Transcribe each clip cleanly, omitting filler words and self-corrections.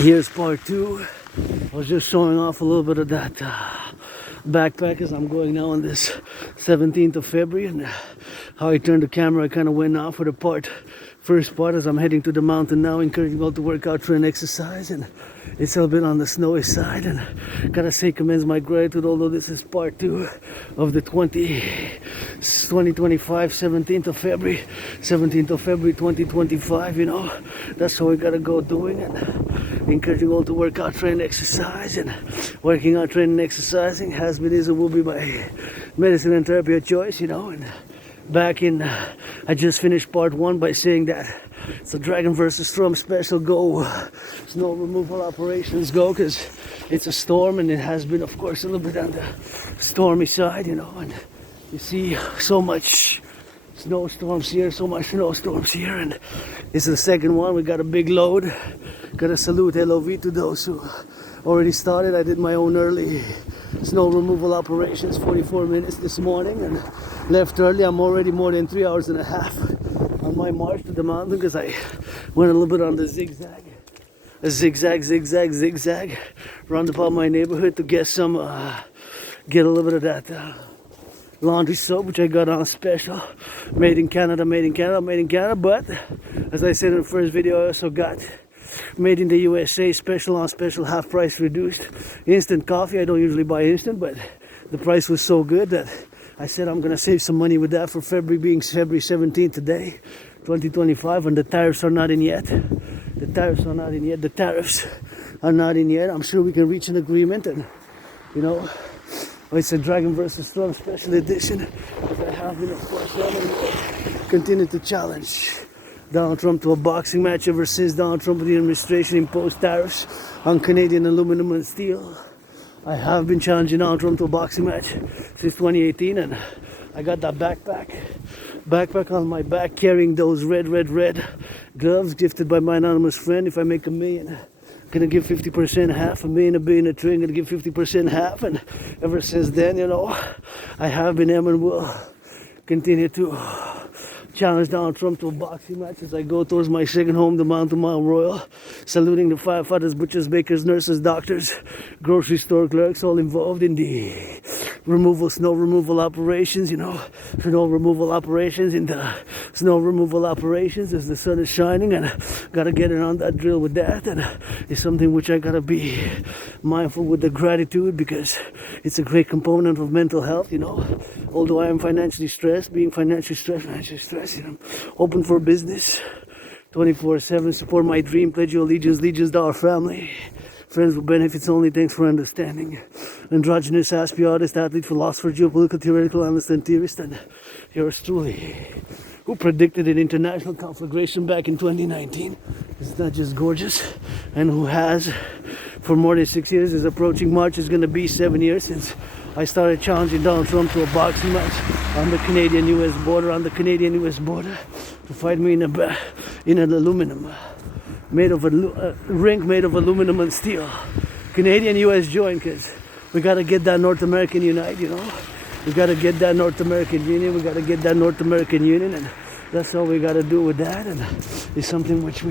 Here's part two. I was just showing off a little bit of that backpack as I'm going now on this 17th of February, and how I turned the camera, I kind of went off with the first part as I'm heading to the mountain now, encouraging people to work out, train, exercise, and it's a bit on the snowy side, and gotta say commends my gratitude, although this is part two of the 2025 17th of February 2025, you know, that's how we gotta go doing it, encouraging all to work out, train, exercise, and working out, training, exercising has been, is, and will be my medicine and therapy of choice, you know. And back in, I just finished part one by saying that it's a Dragon versus Storm special go, snow removal operations go, because it's a storm, and it has been, of course, a little bit on the stormy side, you know, and you see so much snowstorms here, and it's the second one. We got a big load. Gotta salute LOV to those who already started. I did my own early snow removal operations, 44 minutes this morning, and left early. I'm already more than 3 hours and a half on my march to the mountain because I went a little bit on the zigzag around about my neighborhood to get a little bit of that laundry soap, which I got on special, made in Canada. But as I said in the first video, I also got made in the USA, special on special, half price reduced instant coffee. I don't usually buy instant, but the price was so good that I said I'm gonna save some money with that for February, being February 17th today, 2025, and the tariffs are not in yet. I'm sure we can reach an agreement, and you know, it's a Dragon versus Storm special edition. As I have been, of course, continue to challenge Donald Trump to a boxing match ever since Donald Trump and the administration imposed tariffs on Canadian aluminum and steel. I have been challenging Donald Trump to a boxing match since 2018, and I got that backpack on my back, carrying those red gloves gifted by my anonymous friend. If I make $1 million, I'm gonna give 50% half. $1 million, $1 billion, $1 trillion, gonna give 50% half. And ever since then, you know, I have been and will continue to challenge Donald Trump to a boxing match as I go towards my second home, the Mountain Mile Royal, saluting the firefighters, butchers, bakers, nurses, doctors, grocery store clerks, all involved in the snow removal operations, you know, in the snow removal operations as the sun is shining, and gotta get it on that drill with that, and it's something which I gotta be mindful with the gratitude, because it's a great component of mental health, you know. Although I am financially stressed, you know, open for business 24/7, support my dream, pledge your allegiance to our family, friends with benefits only, thanks for understanding, androgynous, aspie, artist, athlete, philosopher, geopolitical, theoretical analyst, and theorist, and yours truly, who predicted an international conflagration back in 2019. It's not just gorgeous, and who has for more than 6 years, is approaching March, is going to be 7 years since I started challenging Donald Trump to a boxing match on the Canadian-US border, to fight me in an aluminum, rink made of aluminum and steel. Canadian-US joint, because we got to get that North American unite, you know. We got to get that North American Union, and that's all we got to do with that, and it's something which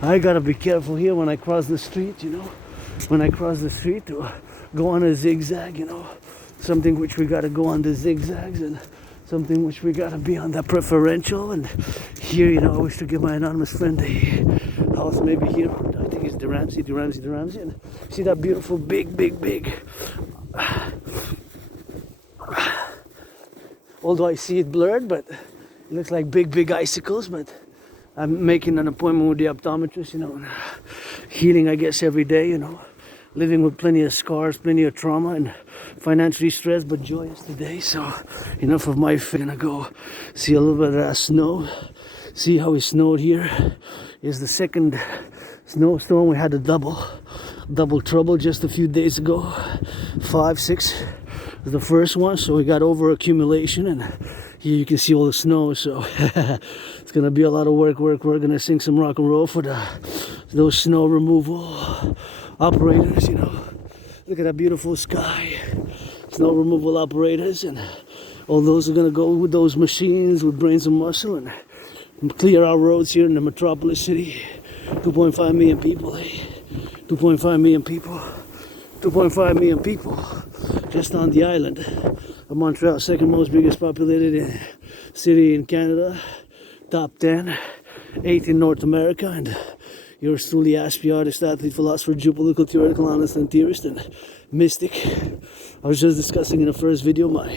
I got to be careful here when I cross the street, you know. To go on a zigzag, you know, something which we got to go on the zigzags, and something which we got to be on that preferential. And here, you know, I wish to give my anonymous friend a house, maybe here, I think it's the Ramsey, and see that beautiful big, although I see it blurred, but it looks like big icicles. But I'm making an appointment with the optometrist, you know, healing, I guess, every day, you know. Living with plenty of scars, plenty of trauma, and financially stressed, but joyous today. So enough of my fear. Gonna go see a little bit of that snow. See how it snowed here. It's the second snowstorm. We had a double trouble just a few days ago. 5, 6 was the first one. So we got over accumulation, and here you can see all the snow. So it's gonna be a lot of work. We're gonna sing some rock and roll for those snow removal operators, you know. Look at that beautiful sky. Snow removal operators, and all those are gonna go with those machines with brains and muscle and clear our roads here in the metropolis city 2.5 million people, hey. 2.5 million people. 2.5 million people just on the island of Montreal, second most biggest populated city in Canada, top 10, 8 in North America, and yours truly, Aspie, artist, athlete, philosopher, geopolitical, theoretical, analyst, and theorist, and mystic. I was just discussing in the first video my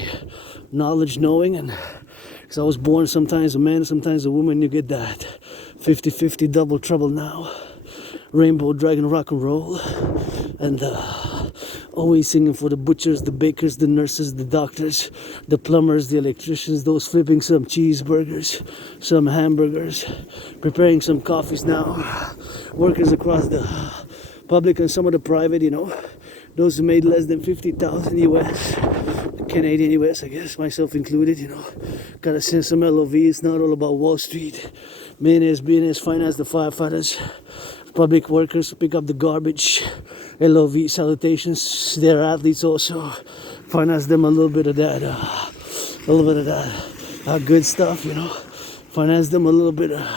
knowledge, knowing, and because I was born sometimes a man, sometimes a woman, you get that 50-50 double trouble now. Rainbow Dragon rock and roll, and always singing for the butchers, the bakers, the nurses, the doctors, the plumbers, the electricians, those flipping some cheeseburgers, some hamburgers, preparing some coffees now, workers across the public and some of the private, you know, those who made less than 50,000 US, Canadian US, I guess, myself included, you know, gotta send some LOV. It's not all about Wall Street, millionaires, billionaires, finance, the firefighters, public workers who pick up the garbage, LOV salutations. They're athletes also. Finance them a little bit of that good stuff, you know. Finance them a little bit of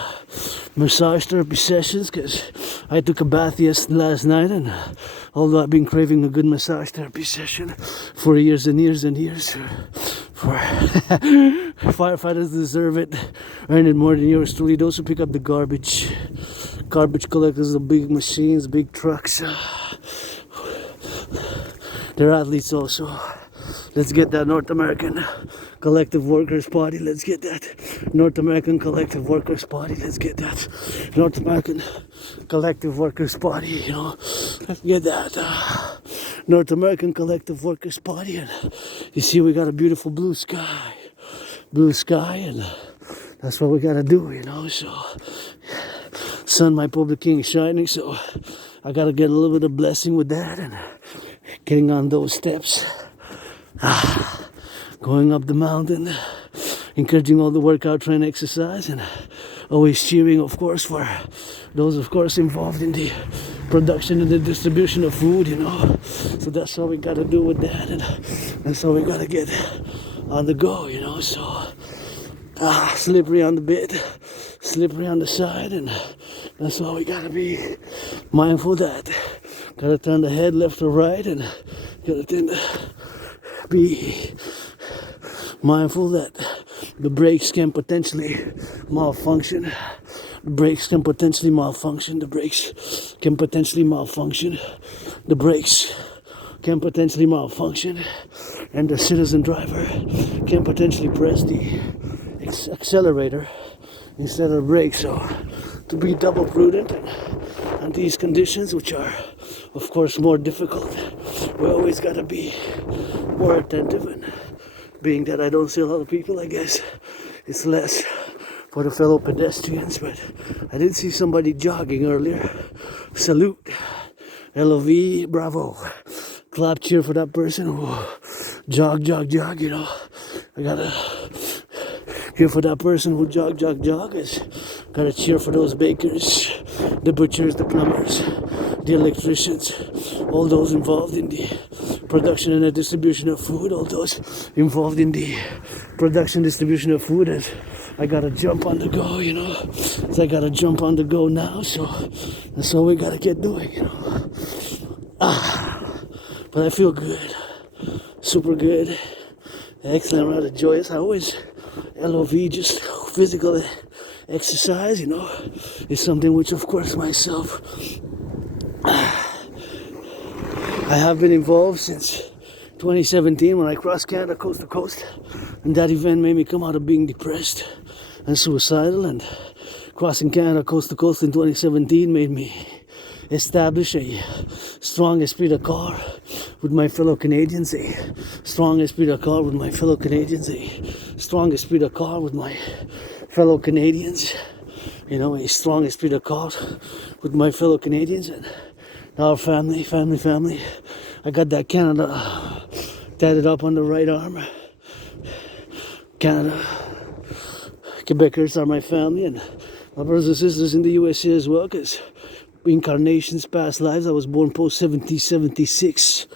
massage therapy sessions, because I took a bath last night, and although I've been craving a good massage therapy session for years and years and years, for firefighters deserve it, earn it more than yours truly. Those who pick up the garbage collectors, the big machines, big trucks, they're athletes also. Let's get that North American Collective Workers Party. Let's get that North American Collective Workers Party. Let's get that North American Collective Workers Party, you know. Let's get that North American Collective Workers Party. And you see, we got a beautiful blue sky, and that's what we gotta do, you know. So sun, my Publik King, is shining, so I gotta get a little bit of blessing with that, and getting on those steps, going up the mountain, encouraging all the workout, train, exercise, and always cheering, of course, for those, of course, involved in the production and the distribution of food, you know. So that's how we gotta do with that, and that's how we gotta get on the go, you know. So slippery on the bit, slippery on the side, and that's why we gotta be mindful that gotta turn the head left or right, and gotta tend to be mindful that the brakes can potentially malfunction. The brakes can potentially malfunction. The brakes can potentially malfunction. The brakes can potentially malfunction, and the citizen driver can potentially press the accelerator instead of brakes. So to be double prudent and these conditions, which are of course more difficult, we always got to be more attentive. And being that I don't see a lot of people, I guess it's less for the fellow pedestrians. But I did see somebody jogging earlier. Salute, LOV, bravo, clap, cheer for that person who jog, you know. I gotta cheer for that person who jog. Gotta cheer for those bakers, the butchers, the plumbers, the electricians, all those involved in the production and the distribution of food, all those involved in the production distribution of food. And I gotta jump on the go, you know. So I gotta jump on the go now, so that's all we gotta get doing, you know. But I feel good, super good, excellent, rather joyous. I always LOV, just physical exercise, you know, is something which, of course, myself, I have been involved since 2017 when I crossed Canada coast to coast, and that event made me come out of being depressed and suicidal. And crossing Canada coast to coast in 2017 made me establish a strong esprit de corps with my fellow Canadians, a strong esprit de corps with my fellow Canadians, a strong esprit de corps with my fellow Canadians, you know, a strong esprit de corps with my fellow Canadians, and our family. I got that Canada tatted up on the right arm. Canada, Quebecers are my family, and my brothers and sisters in the USA as well, because incarnations, past lives. I was born post 1776,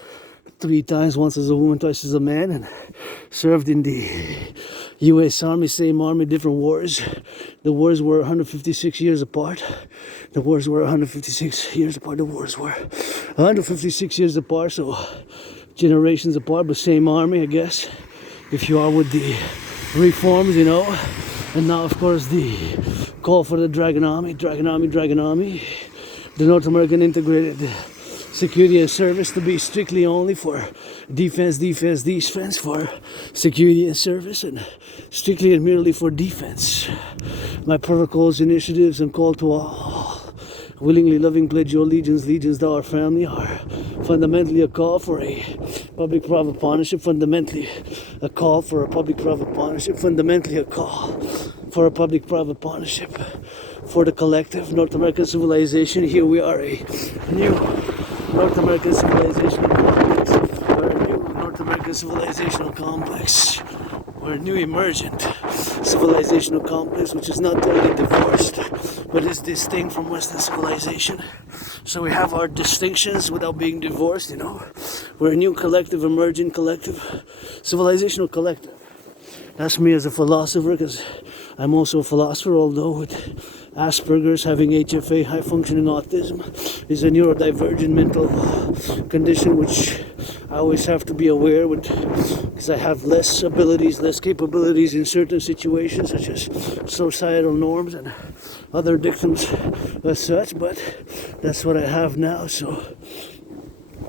3 times, once as a woman, twice as a man, and served in the U.S. Army, same army, different wars. The wars were 156 years apart. The wars were 156 years apart. The wars were 156 years apart, so generations apart, but same army, I guess, if you are with the reforms, you know. And now, of course, the call for the Dragon Army, the North American Integrated Security and Service to be strictly only for defense, for security and service, and strictly and merely for defense. My protocols, initiatives, and call to all willingly, loving, pledge your allegiance to our family are fundamentally a call for a public-private partnership, fundamentally a call for a public-private partnership, fundamentally a call for a public-private partnership for the collective North American civilization. Here we are, a new North American civilizational complex. We're a new North American civilizational complex. We're a new emergent civilizational complex, which is not totally divorced, but is distinct from Western civilization. So we have our distinctions without being divorced, you know. We're a new collective, emergent collective, civilizational collective. That's me as a philosopher, because I'm also a philosopher, although with Asperger's, having HFA, high functioning autism, is a neurodivergent mental condition which I always have to be aware with, because I have less abilities, less capabilities in certain situations, such as societal norms and other dictums as such, but that's what I have now, so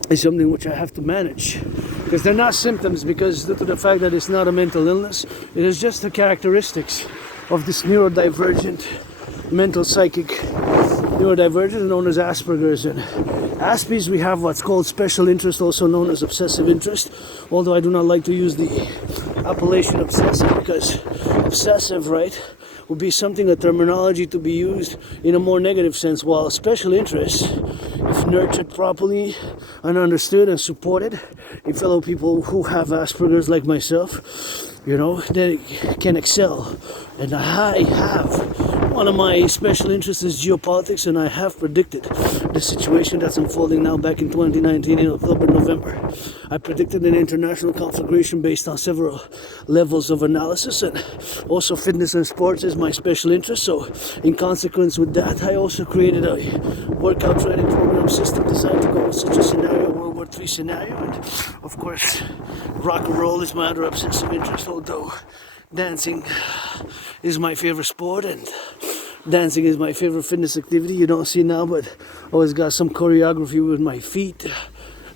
it's something which I have to manage. Because they're not symptoms, because due to the fact that it's not a mental illness, it is just the characteristics of this neurodivergent mental psychic neurodivergent known as Asperger's. And Aspies, we have what's called special interest, also known as obsessive interest, although I do not like to use the appellation obsessive, because obsessive, right, would be something, a terminology to be used in a more negative sense, while special interest, if nurtured properly and understood and supported in fellow people who have Asperger's like myself, you know, they can excel. And I have, one of my special interests is geopolitics, and I have predicted the situation that's unfolding now back in 2019 in October, November. I predicted an international conflagration based on several levels of analysis, and also fitness and sports is my special interest. So in consequence with that, I also created a workout training program system designed to go with such a scenario, World War III scenario. And of course, rock and roll is my other obsessive interest, although dancing is my favorite sport, and dancing is my favorite fitness activity. You don't see now, but always got some choreography with my feet,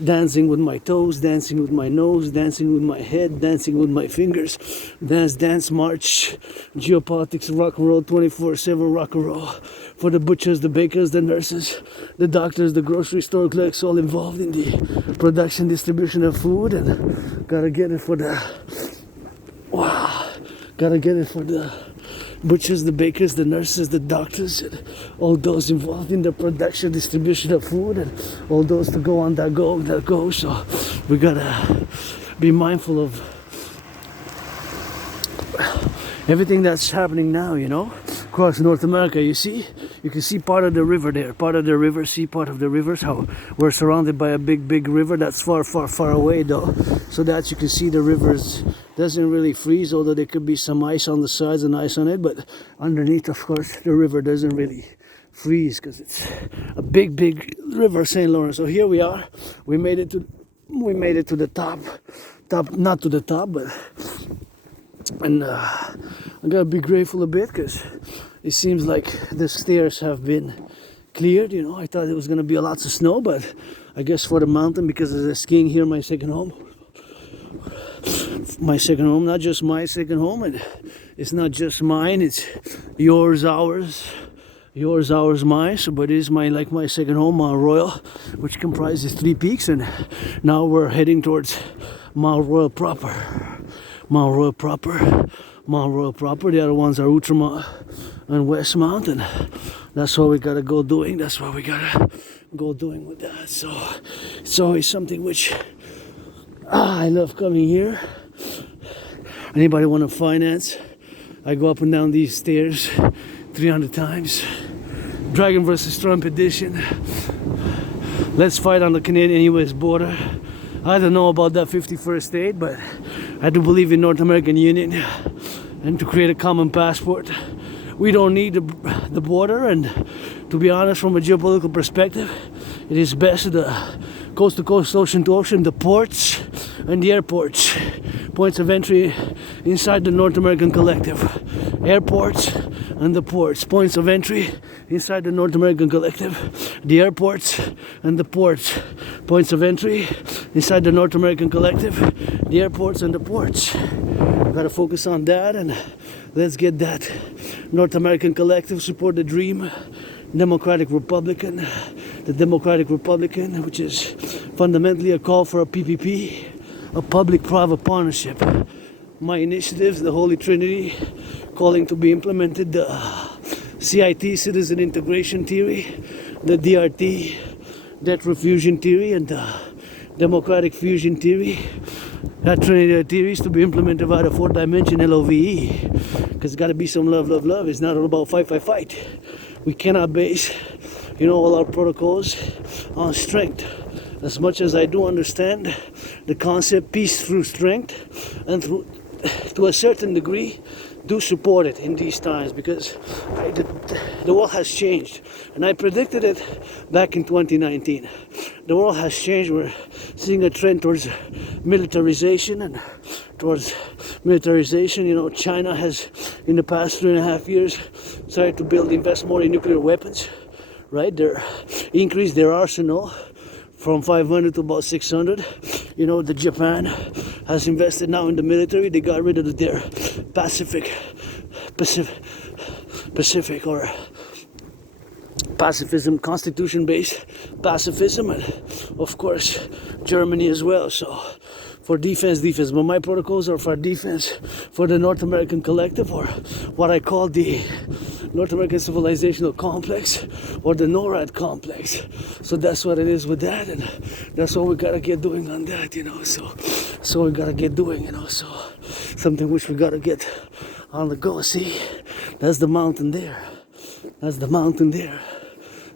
dancing with my toes, dancing with my nose, dancing with my head, dancing with my fingers, dance, march, geopolitics, rock and roll, 24/7 rock and roll, for the butchers, the bakers, the nurses, the doctors, the grocery store clerks, all involved in the production, distribution of food. And gotta get it for the butchers, the bakers, the nurses, the doctors, and all those involved in the production, distribution of food, and all those to go on that go. So we gotta be mindful of everything that's happening now, you know, across North America. You can see part of the river there, see part of the rivers, how we're surrounded by a big river that's far away though, so that you can see the rivers doesn't really freeze, although there could be some ice on the sides and ice on it, but underneath, of course, the river doesn't really freeze because it's a big river, St. Lawrence. So here we are. We made it to the top, not to the top, but and I gotta be grateful a bit, because it seems like the stairs have been cleared. You know, I thought it was gonna be lots of snow, but I guess for the mountain, because of the skiing here, my second home, not just my second home, and it's not just mine, it's yours, ours, mine. So, but it is my second home, Mount Royal, which comprises 3 peaks, and now we're heading towards Mount Royal proper. The other ones are Outremont and Westmount, and that's what we gotta go doing. With that. So it's always something which I love coming here. Anybody want to finance? I go up and down these stairs 300 times. Dragon versus Trump edition. Let's fight on the Canadian-US border. I don't know about that 51st state, but I do believe in North American Union and to create a common passport. We don't need the border, and to be honest, from a geopolitical perspective, it is best the coast to coast, ocean to ocean, the ports and the airports, points of entry inside the North American Collective. Airports and the ports, points of entry inside the North American Collective. The airports and the ports, points of entry inside the North American Collective. The airports and the ports. Gotta focus on that, and let's get that North American Collective, support the dream. Democratic Republican, the Democratic Republican, which is fundamentally a call for a PPP, a public-private partnership. My initiatives, the Holy Trinity, calling to be implemented, the CIT, Citizen Integration Theory, the DRT, Debt Refusion Theory, and the Democratic Fusion Theory. That Trinity of theories to be implemented by the fourth dimension, LOVE, because it's got to be some love, love, love. It's not all about fight, fight, fight. We cannot base, all our protocols on strength. As much as I do understand the concept peace through strength, and through, to a certain degree, do support it in these times, because the world has changed, and I predicted it back in 2019. The world has changed. We're seeing a trend towards militarization and towards militarization. China has, in the past 3.5 years, started to invest more in nuclear weapons, right? They increased their arsenal from 500 to about 600. The Japan has invested now in the military. They got rid of their Pacific or pacifism, constitution-based pacifism, and of course Germany as well. So for defense. But my protocols are for defense for the North American Collective, or what I call the North American Civilizational Complex, or the NORAD complex. So that's what it is with that, and that's what we gotta get doing on that, So we gotta get doing, so something which we gotta get on the go. See, that's the mountain there. That's the mountain there.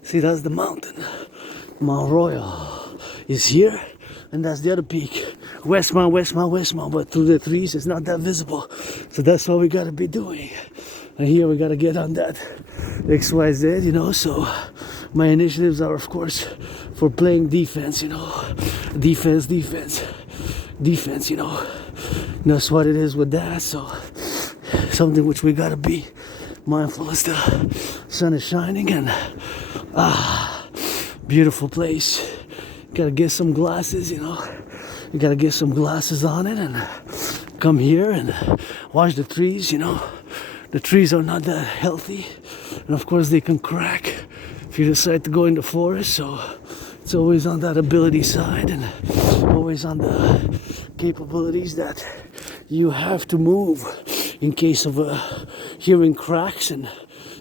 See, that's the mountain. Mount Royal is here, and that's the other peak. Westmount, but through the trees it's not that visible. So that's what we gotta be doing. And here we gotta get on that XYZ, so my initiatives are, of course, for playing defense, defense, that's what it is with that. So something which we gotta be mindful as the sun is shining, and beautiful place. Gotta get some glasses, you gotta get some glasses on it and come here and watch the trees, The trees are not that healthy, and of course they can crack if you decide to go in the forest. So it's always on that ability side, and always on the capabilities that you have to move in case of hearing cracks and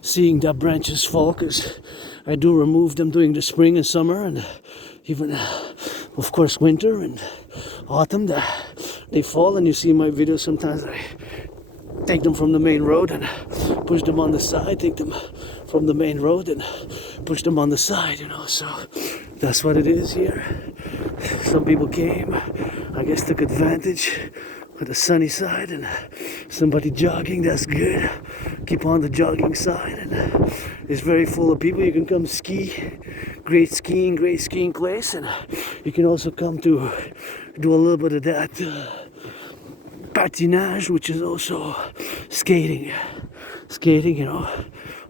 seeing that branches fall, because I do remove them during the spring and summer, and even of course winter and autumn, they fall. And you see my videos, sometimes I take them from the main road and push them on the side, take them from the main road and push them on the side, so that's what it is here. Some people came, I guess took advantage with the sunny side, and somebody jogging, that's good. Keep on the jogging side, and it's very full of people. You can come ski, great skiing place, and you can also come to do a little bit of that patinage, which is also skating,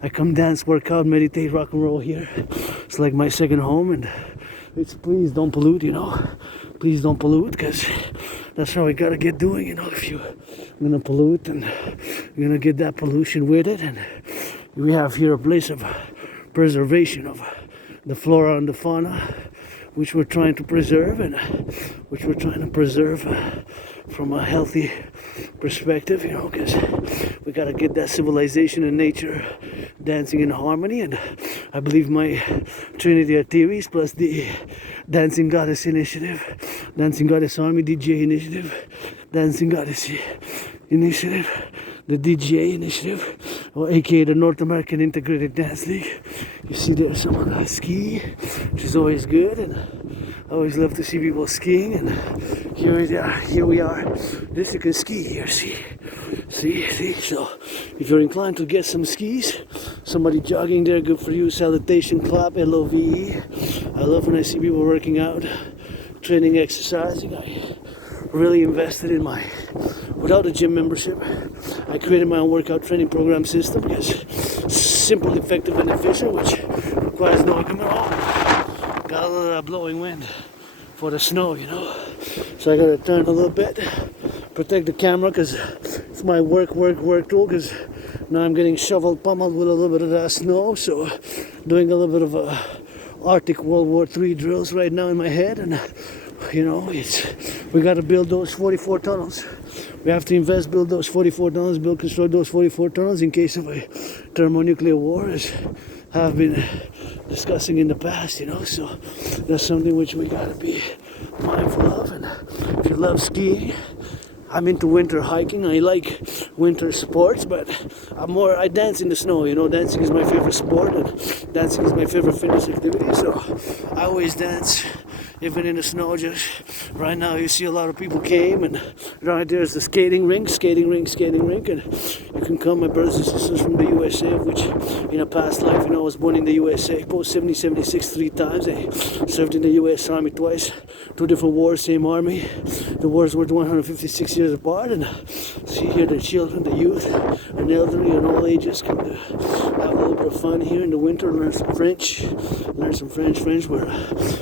I come dance, work out, meditate, rock and roll here. It's like my second home, and it's please don't pollute, please don't pollute, because that's how we gotta get doing, if you're gonna pollute, and you're gonna get that pollution with it. And we have here a place of preservation of the flora and the fauna, which we're trying to preserve, and which we're trying to preserve from a healthy perspective, because we gotta get that civilization and nature dancing in harmony. And I believe my Trinity of theories plus the Dancing Goddess Initiative, Dancing Goddess Army DJ Initiative, Dancing Goddess Initiative, the DGA Initiative, or aka the North American Integrated Dance League. You see there's someone I ski, which is always good, and I always love to see people skiing, and here we are. This you can ski here, see. So if you're inclined to get some skis, somebody jogging there, good for you. Salutation, clap, LOVE. I love when I see people working out, training, exercising. I really invested in without a gym membership, I created my own workout training program system because simple, effective, and efficient, which requires no equipment. Got a little blowing wind for the snow, So I gotta turn a little bit, protect the camera because it's my work tool, because now I'm getting pummeled with a little bit of that snow. So doing a little bit of Arctic World War III drills right now in my head, and we got to build those 44 tunnels. We have to invest, build those 44 tunnels, construct those 44 tunnels in case of a thermonuclear war, as have been discussing in the past, So that's something which we got to be mindful of. And if you love skiing, I'm into winter hiking. I like winter sports, but I dance in the snow, Dancing is my favorite sport, and dancing is my favorite fitness activity. So I always dance, even in the snow. Just right now, you see a lot of people came, and right there's the skating rink, and you can come, my brothers and sisters from the USA, which in a past life, I was born in the USA, post 70, 76 3 times. I served in the US Army twice, 2 different wars, same army. The wars were 156 years apart, and see here the children, the youth, and elderly, and all ages come to have a little bit of fun here in the winter, learn some French. We're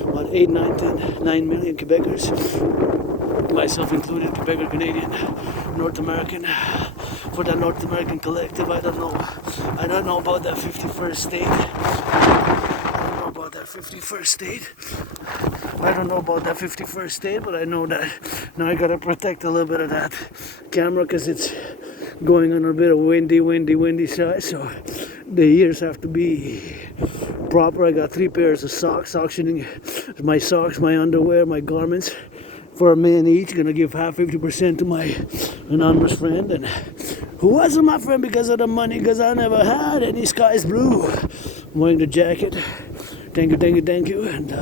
about 8, 9, 10, 9 million Quebecers, myself included, Quebecer, Canadian, North American. For that North American collective, I don't know about that 51st state. I don't know about that 51st state, but I know that now I gotta protect a little bit of that camera because it's going on a bit of windy side, so the ears have to be proper. I got 3 pairs of socks, auctioning my socks, my underwear, my garments for $1 million each. Gonna give half, 50% to my anonymous friend, and who wasn't my friend because of the money, because I never had any. Sky's blue. I'm wearing the jacket. Thank you. And to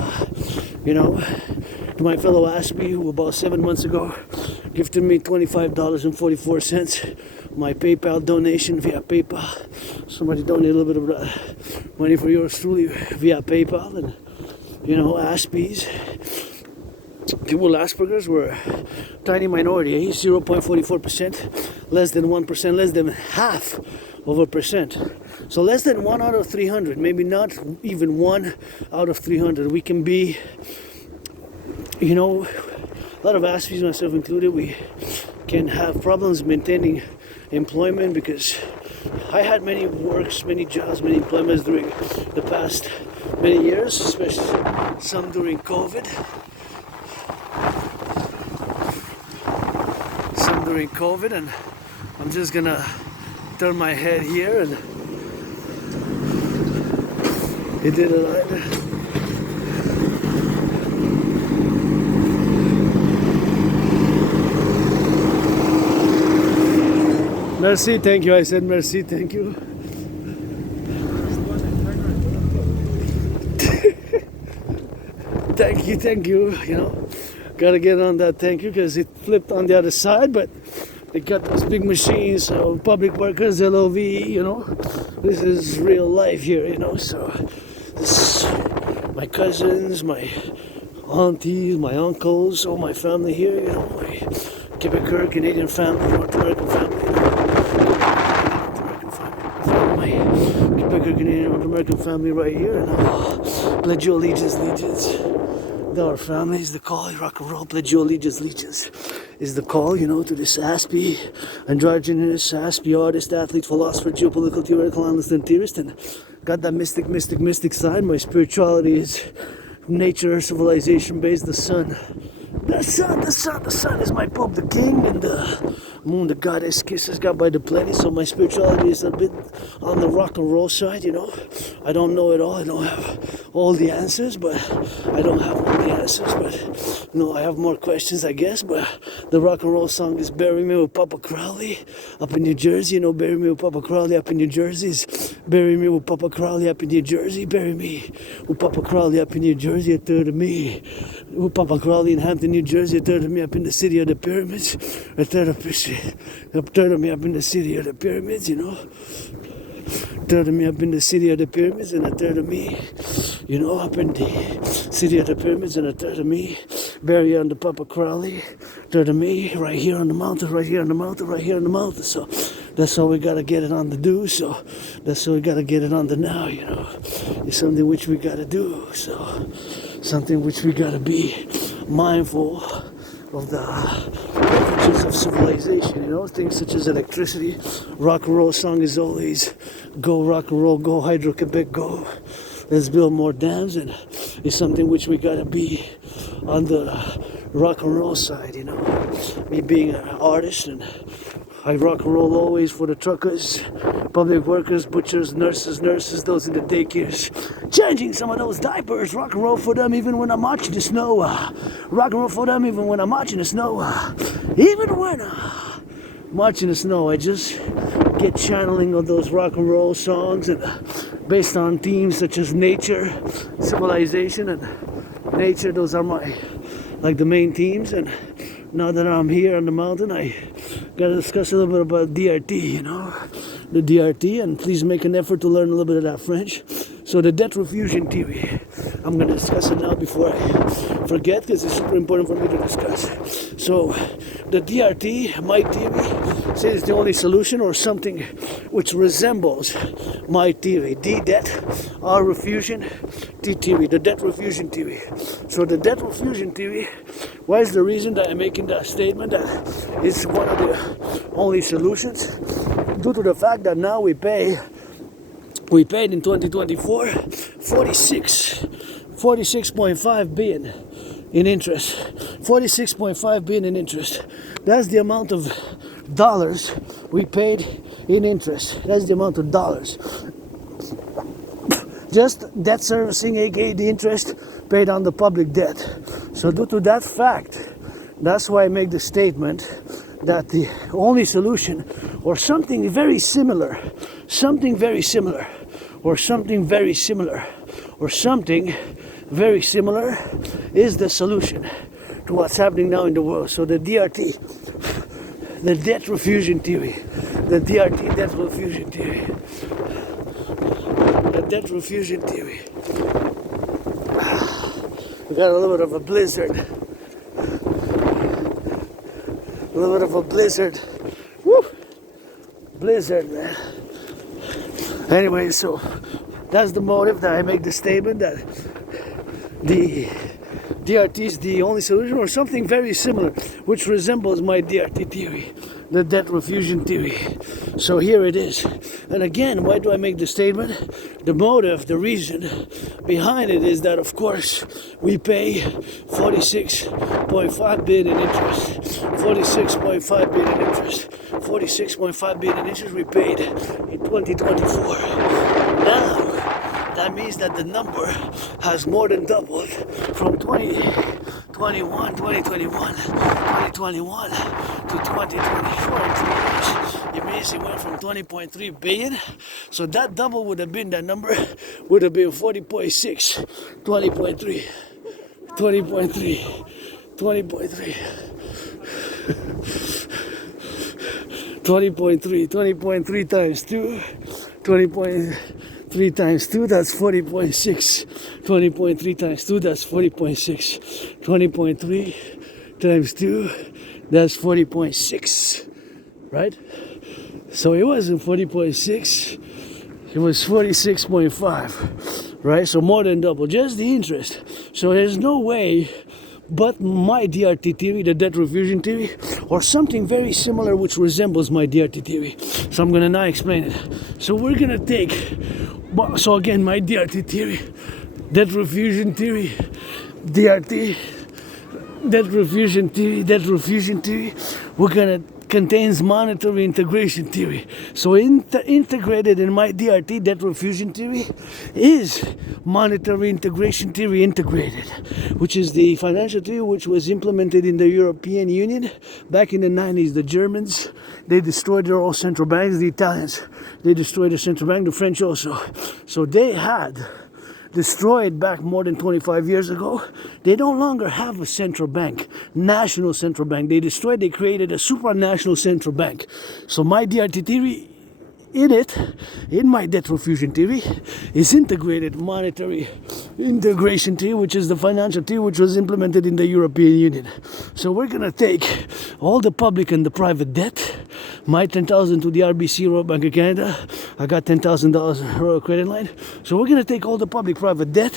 my fellow Aspie, who about 7 months ago gifted me $25.44, my PayPal donation via PayPal. Somebody donated a little bit of money for yours truly via PayPal, and Aspies, people with Asperger's were a tiny minority, 0.44%, less than 1%, less than half of a percent. So less than 1 out of 300, maybe not even 1 out of 300. We can be, a lot of Aspies, myself included, we can have problems maintaining employment because I had many works, many jobs, many employments during the past many years, especially some during COVID. And I'm just gonna turn my head here, and it did a lot. Merci, thank you. I said merci, thank you. Thank you. Gotta get on that thank you because it flipped on the other side, but they got those big machines, so public workers, LOV, this is real life here, so this, my cousins, my aunties, my uncles, all my family here, my Quebecer, Canadian family, North American family, my Quebecer, Canadian, North American family right here, and pledge your allegiance. Our family is the call, rock and roll, pledge your allegiance is the call, to this Aspie, androgynous Aspie artist, athlete, philosopher, geopolitical, theoretical, analyst, and theorist, and got that mystic side. My spirituality is nature, civilization based. The sun is my Pope, the king, and the moon, the goddess, kisses God by the plenty. So my spirituality is a bit on the rock and roll side, I don't know it all. I don't have all the answers, but I don't have all the answers, but I have more questions, I guess. But the rock and roll song is Bury Me with Papa Crowley up in New Jersey. Bury Me with Papa Crowley up in New Jersey. Bury Me with Papa Crowley up in New Jersey. Bury me with Papa Crowley up in New Jersey, a third of me. With Papa Crowley in Hampton, New Jersey, a third of me up in the city of the pyramids. A third of me up in the city of the pyramids, A third of me up in the city of the pyramids, and a third of me, up in the city of the pyramids, and a third of me buried under Papa Crowley. A third of me right here on the mountain, right here on the mountain, right here on the mountain. So that's all we gotta get it on the do. So that's all we gotta get it on the now. It's something which we gotta do. So something which we gotta be mindful of the refuges of civilization, things such as electricity. Rock and roll song is always go rock and roll, go Hydro-Quebec, go. Let's build more dams, and it's something which we gotta be on the rock and roll side, Me being an artist, and I rock and roll always for the truckers, public workers, butchers, nurses, those in the daycares, changing some of those diapers. Rock and roll for them even when I'm marching the snow. Rock and roll for them even when I'm marching the snow. Even when marching the snow, I just get channeling of those rock and roll songs, and based on themes such as nature, civilization, and nature. Those are my the main themes. And now that I'm here on the mountain, I gotta discuss a little bit about DRT, the DRT, and please make an effort to learn a little bit of that French. So the debt refusion theory, I'm gonna discuss it now before I forget, because it's super important for me to discuss. So the DRT, my theory, says it's the only solution, or something which resembles my theory. D debt, R refusion, T theory, the debt refusion theory. So the debt refusion theory, why is the reason that I'm making that statement that it's one of the only solutions? Due to the fact that now we paid in 2024 46.5 billion in interest. 46.5 billion in interest. That's the amount of dollars we paid in interest. That's the amount of dollars. Just debt servicing, aka the interest paid on the public debt. So due to that fact, that's why I make the statement that the only solution, or something very similar, or something very similar, is the solution to what's happening now in the world. So the DRT, the debt refusion theory, the DRT debt refusion theory, the debt refusion theory. We got a little bit of a blizzard. A little bit of a blizzard. Woo! Blizzard, man. Anyway, so that's the motive that I make the statement that the DRT is the only solution, or something very similar, which resembles my DRT theory, the debt refusion theory. So here it is. And again, why do I make the statement? The motive, the reason behind it is that, of course, we pay 46.5 billion in interest. 46.5 billion in interest. 46.5 billion in interest we paid in 2024. Now, that means that the number has more than doubled from 2021 to 2024 in 2 years. It means it went from 20.3 billion. So that double would have been, that number would have been 40.6, 20.3, 20.3, 20.3. 20.3 times 2, 20.3 times 2, that's 40.6. 20.3 times 2, that's 40.6. 20.3 times 2, that's 40.6, right? So it wasn't 40.6, it was 46.5, right? So more than double, just the interest. So there's no way but my DRT theory, the debt refusion theory, or something very similar which resembles my DRT theory. So I'm gonna now explain it. So we're gonna take, so again, my DRT theory, debt refusion theory, DRT, debt refusion theory, we're gonna contains monetary integration theory. So integrated in my DRT, debt refusion theory, is monetary integration theory integrated, which is the financial theory which was implemented in the European Union back in the 90s. The Germans, they destroyed their own central banks. The Italians, they destroyed their central bank. The French also. So they had destroyed back more than 25 years ago. They no longer have a central bank, national central bank. They destroyed, they created a supranational central bank. So my DRT theory, in my debt refusion theory, is integrated monetary integration theory, which is the financial theory which was implemented in the European Union. So we're going to take all the public and the private debt, my 10,000 to the RBC Royal Bank of Canada. I got $10,000 Royal Credit Line. So we're going to take all the public private debt,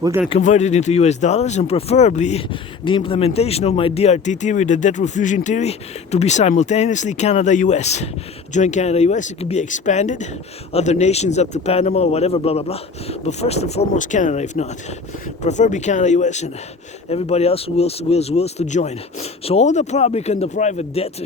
we're going to convert it into US dollars, and preferably the implementation of my DRT theory, the debt refusion theory, to be simultaneously Canada-US. Join Canada-US, it could be expanded, other nations up to Panama or whatever, blah, blah, blah. But first and foremost, Canada, if not. Preferably Canada-US, and everybody else wills to join. So all the public and the private debt,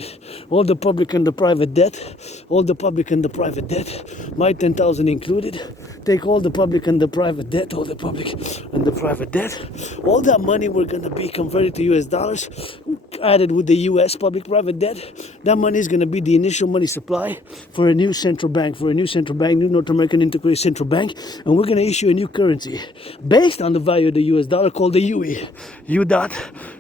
all the public and the private debt, all the public and the private debt, my 10,000 included, take all the public and the private debt, all the public and the private debt, all that money we're going to be converted to US dollars, added with the US public private debt. That money is going to be the initial money supply for a new central bank, new North American Integree central bank, and we're going to issue a new currency based on the value of the US dollar called the UE, U dot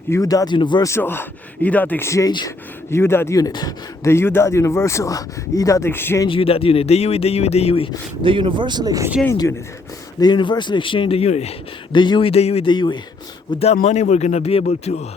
universal, E dot exchange, U dot unit, the U dot universal, E dot exchange, U dot unit, the UE, the universal exchange unit, the universal exchange unit, the UE. With that money, we're going to be able to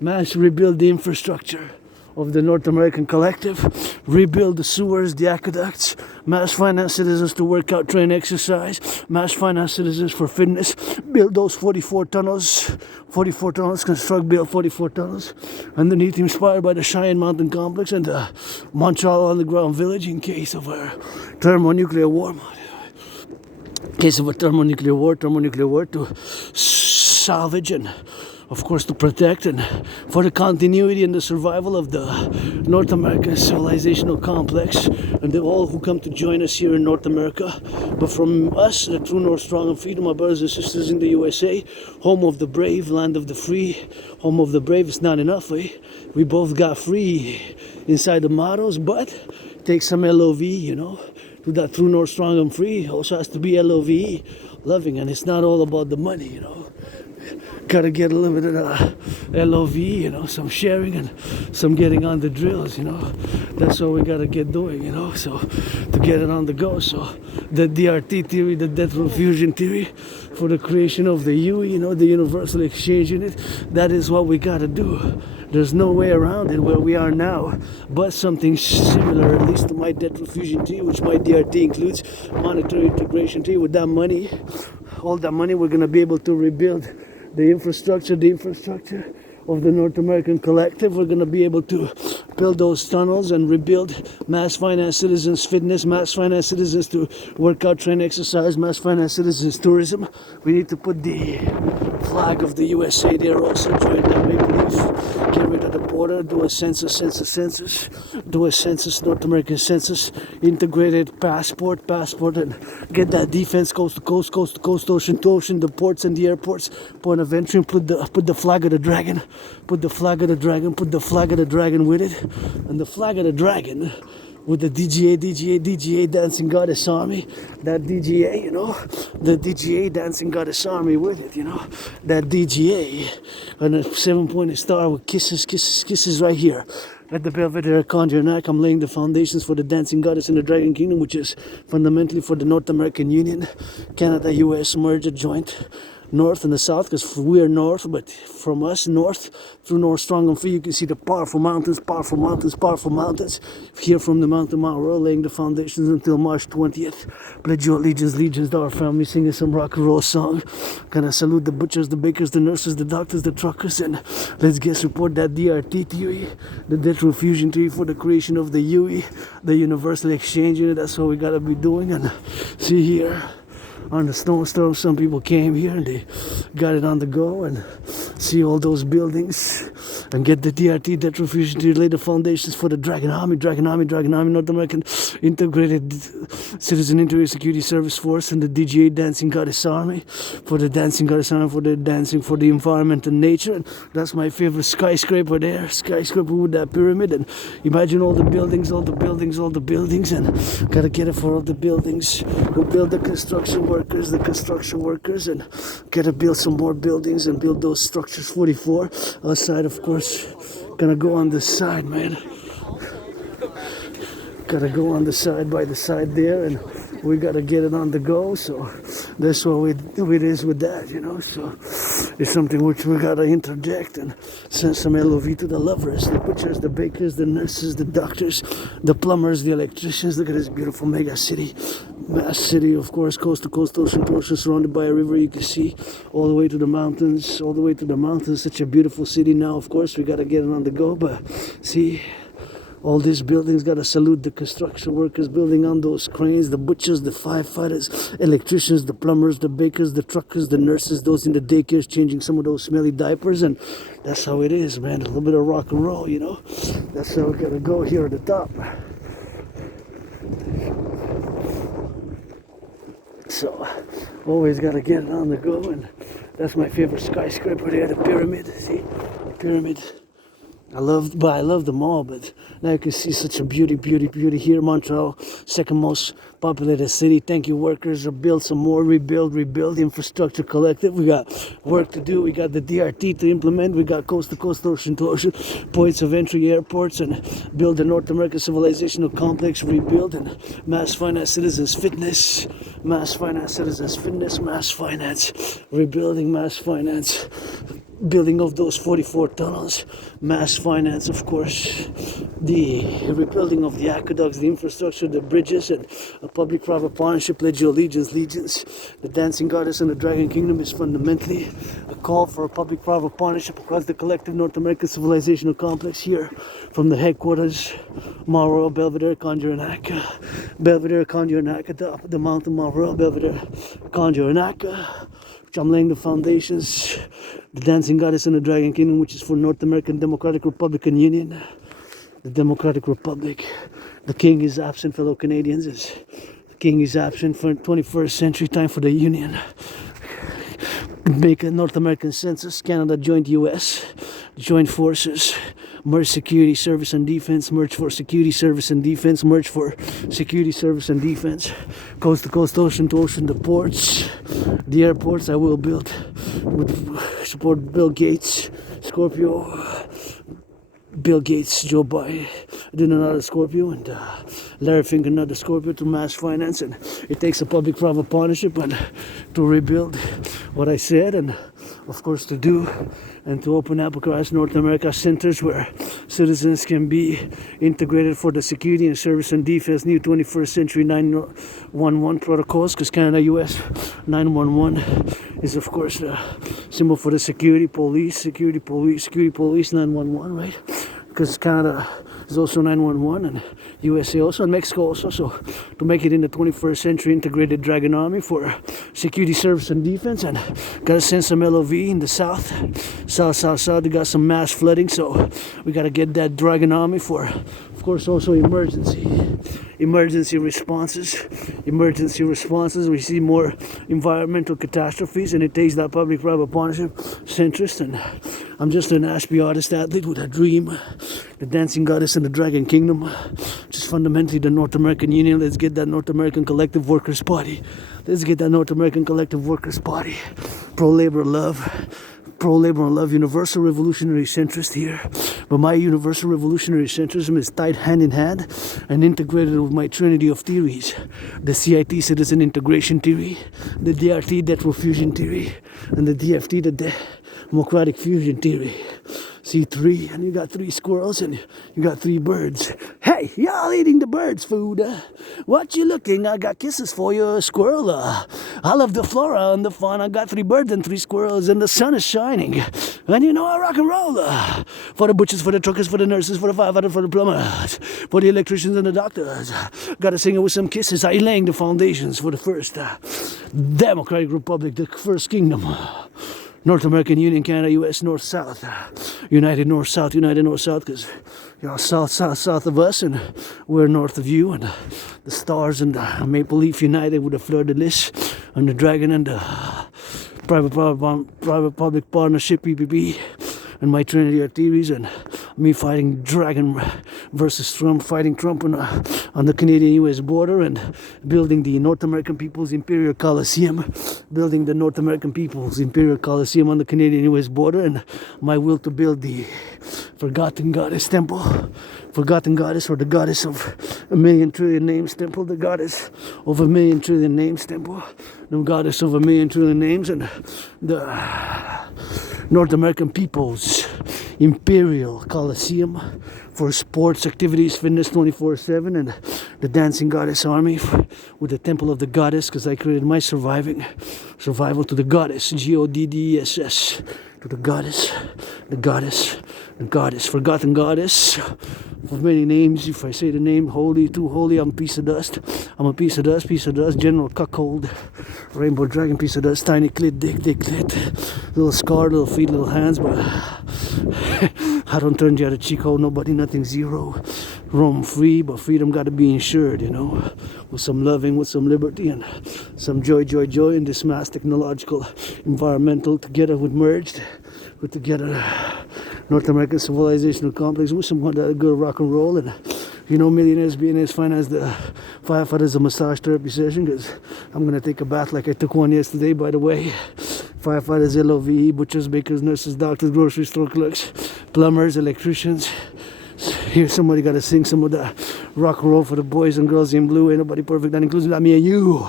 mass rebuild the infrastructure of the North American Collective, rebuild the sewers, the aqueducts, mass finance citizens to work out, train, exercise, mass finance citizens for fitness, build those 44 tunnels, construct, build 44 tunnels, underneath inspired by the Cheyenne Mountain Complex and the Montreal Underground Village in case of a thermonuclear war. In case of a thermonuclear war to salvage and of course to protect and for the continuity and the survival of the North American civilizational complex and all who come to join us here in North America. But from us, the true North strong and free, to my brothers and sisters in the USA, home of the brave, land of the free, home of the brave, it's not enough, eh? We both got free inside the mottos, but take some LOV, to that true North strong and free also has to be LOVE, loving, and it's not all about the money, Gotta get a little bit of LOV, some sharing and some getting on the drills, That's what we gotta get doing, so to get it on the go. So the DRT theory, the debt refusion theory for the creation of the UE, the universal exchange unit, that is what we gotta do. There's no way around it where we are now, but something similar, at least to my debt refusion theory, which my DRT includes monetary integration theory. With that money, all that money, we're gonna be able to rebuild the infrastructure of the North American Collective. We're going to be able to build those tunnels and rebuild mass finance citizens fitness, mass finance citizens to work out, train, exercise, mass finance citizens tourism. We need to put the flag of the USA there also, join that maple leaf, get rid of the border, do a census, North American census, integrated passport, and get that defense coast to coast, ocean to ocean, the ports and the airports, point of entry, and put the flag of the dragon, put the flag of the dragon with it, and the flag of the dragon with the DGA, Dancing Goddess Army, that DGA, the DGA, Dancing Goddess Army with it, that DGA, and a 7-pointed star with kisses right here. At the Belvedere Conjure Neck, I'm laying the foundations for the Dancing Goddess and the Dragon Kingdom, which is fundamentally for the North American Union, Canada, US, merger, joint, North and the South, because we are North, but from us, North, through North Strong and Free, you can see the powerful mountains, here from the Mount Royal, laying the foundations until March 20th. Pledge your allegiance to our family, singing some rock and roll song. Gonna salute the butchers, the bakers, the nurses, the doctors, the truckers, and let's get support that DRT theory, the debt refusion theory for the creation of the UE, the universal exchange unit. That's what we gotta be doing. And see here, on the snowstorm, some people came here and they got it on the go, and see all those buildings, and get the DRT, that refusion to lay the foundations for the Dragon Army, North American Integrated Citizen Interior Security Service Force, and the DGA Dancing Goddess Army, for the Dancing Goddess Army, for the dancing for the environment and nature. And that's my favorite skyscraper there, skyscraper with that pyramid. And imagine all the buildings, and gotta get it for all the buildings. Go build the construction workers, and gotta build some more buildings and build those structures. 44 outside, of course. Gonna go on the side, man. Gotta go on the side, by the side there, and we gotta get it on the go. So that's what it is with that, you know. So it's something which we gotta interject and send some LOV to the lovers, the butchers, the bakers, the nurses, the doctors, the plumbers, the electricians. Look at this beautiful mega city, mass city, of course, coast to coast, ocean to ocean, surrounded by a river. You can see all the way to the mountains, Such a beautiful city. Now, of course, we gotta get it on the go, but see, all these buildings, gotta salute the construction workers building on those cranes, the butchers, the firefighters, electricians, the plumbers, the bakers, the truckers, the nurses, those in the daycares changing some of those smelly diapers. And that's how it is, man. A little bit of rock and roll, you know. That's how we gotta go here at the top. So always gotta get it on the go, and that's my favorite skyscraper there, the pyramid. See, the pyramid. I love them all, but now you can see such a beauty here. Montreal, second most populated city. Thank you, workers. Or build some more, rebuild, infrastructure collective. We got work to do. We got the DRT to implement. We got coast to coast, ocean to ocean, points of entry, airports, and build the North American civilizational complex, rebuild, and mass finance citizens fitness, mass finance, rebuilding mass finance. Building of those 44 tunnels, mass finance, of course, the rebuilding of the aqueducts, the infrastructure, the bridges, and a public-private partnership. Pledge your allegiance. The Dancing Goddess and the Dragon Kingdom is fundamentally a call for a public-private partnership across the collective North American civilizational complex here from the headquarters, Mount Royal, Belvedere, Conjure and Acte, the mountain, Mount Royal, Belvedere, Conjure and Acte, which I'm laying the foundations. The Dancing Goddess and the Dragon Kingdom, which is for North American Democratic Republican Union, the Democratic Republic. The King is absent, fellow Canadians. The King is absent for 21st century, time for the Union. Make a North American census. Canada joined US, joint forces. Merge security, service, and defense. Merge for security, service, and defense. Merge for security, service, and defense. Coast to coast, ocean to ocean, the ports, the airports. I will build with support Bill Gates, Scorpio, Bill Gates, Joe Biden, doing another Scorpio, and Larry Fink, another Scorpio, to mass finance. And it takes a public-private partnership and to rebuild what I said, and of course to do and to open up across North America centers where citizens can be integrated for the security and service and defense new 21st century 911 protocols, because Canada US 911 is of course the symbol for the security police 911, right? Because Canada is also 911 and USA also, and Mexico also. So to make it in the 21st century integrated Dragon Army for security, service, and defense, and gotta send some LOV in the south. They got some mass flooding, so we gotta get that Dragon Army for, of course, also emergency responses. We see more environmental catastrophes, and it takes that public-private partnership centrist. And I'm just an Ashby artist athlete with a dream, the Dancing Goddess and the Dragon Kingdom, which is fundamentally the North American Union. Let's get that North American Collective Workers' Party. Pro-labor love, universal revolutionary centrist here. But my universal revolutionary centrism is tied hand in hand and integrated with my trinity of theories. The CIT, citizen integration theory, the DRT, debt fusion theory, and the DFT, the democratic fusion theory. See, three, and you got 3 squirrels and you got 3 birds. Hey, y'all eating the birds' food? What you looking? I got kisses for you, squirrel. I love the flora and the fauna. I got 3 birds and 3 squirrels, and the sun is shining. And you know I rock and roll. For the butchers, for the truckers, for the nurses, for the firefighters, for the plumbers, for the electricians and the doctors. Gotta sing it with some kisses. I laying the foundations for the first Democratic Republic, the first kingdom. North American Union, Canada, US, North, South. United North, South, because you're south of us, and we're north of you, and the Stars and the Maple Leaf united with the Fleur-de-Lis and the Dragon and the Private-Public Partnership, PPP, and my Trinity Arteries, and me fighting Dragon versus Trump, fighting Trump on the Canadian-US border, and building the North American People's Imperial Coliseum, building the North American People's Imperial Coliseum on the Canadian-US border, and my will to build the Forgotten Goddess Temple, Forgotten Goddess, or the Goddess of a Million Trillion Names Temple, the Goddess of a Million Trillion Names Temple, the Goddess of a Million Trillion Names, and the North American People's Imperial Coliseum for sports activities, fitness 24/7, and the Dancing Goddess Army with the Temple of the Goddess, because I created my survival to the Goddess, Goddess, to the Goddess, the Goddess, the Goddess, Forgotten Goddess of many names. If I say the name holy, too holy, I'm a piece of dust. I'm a piece of dust, General Cuckold, Rainbow Dragon, piece of dust, tiny clit, dick clit, little scar, little feet, little hands, but I don't turn you out of cheek hole, nobody, nothing, zero. Roam free, but freedom gotta be insured, with some loving, with some liberty, and some joy in this mass technological, environmental, together with merged, with together North American civilizational complex with some good rock and roll, and millionaires, billionaires finance the firefighters a massage therapy session, because I'm gonna take a bath like I took one yesterday, by the way. Firefighters, LOVE, butchers, bakers, nurses, doctors, grocery store clerks, plumbers, electricians. Here, somebody got to sing some of the rock and roll for the boys and girls in blue. Ain't nobody perfect, that includes me and you.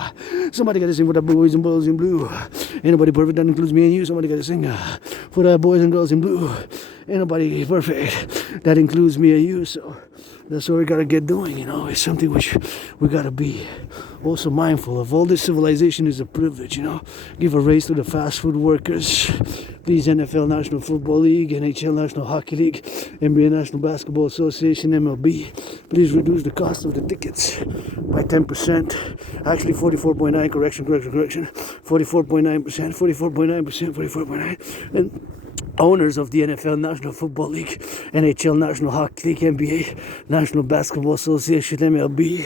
Somebody got to sing for the boys and girls in blue. Ain't nobody perfect, that includes me and you. Somebody got to sing for the boys and girls in blue. Ain't nobody perfect, that includes me and you. So that's what we got to get doing, It's something which we got to be also mindful of. All this civilization is a privilege, Give a raise to the fast food workers. Please, NFL National Football League, NHL National Hockey League, NBA National Basketball Association, MLB. Please reduce the cost of the tickets by 10%. Actually, 44.9, correction. 44.9%, 44.9%. And owners of the NFL National Football League, NHL National Hockey League, NBA National Basketball Association, MLB,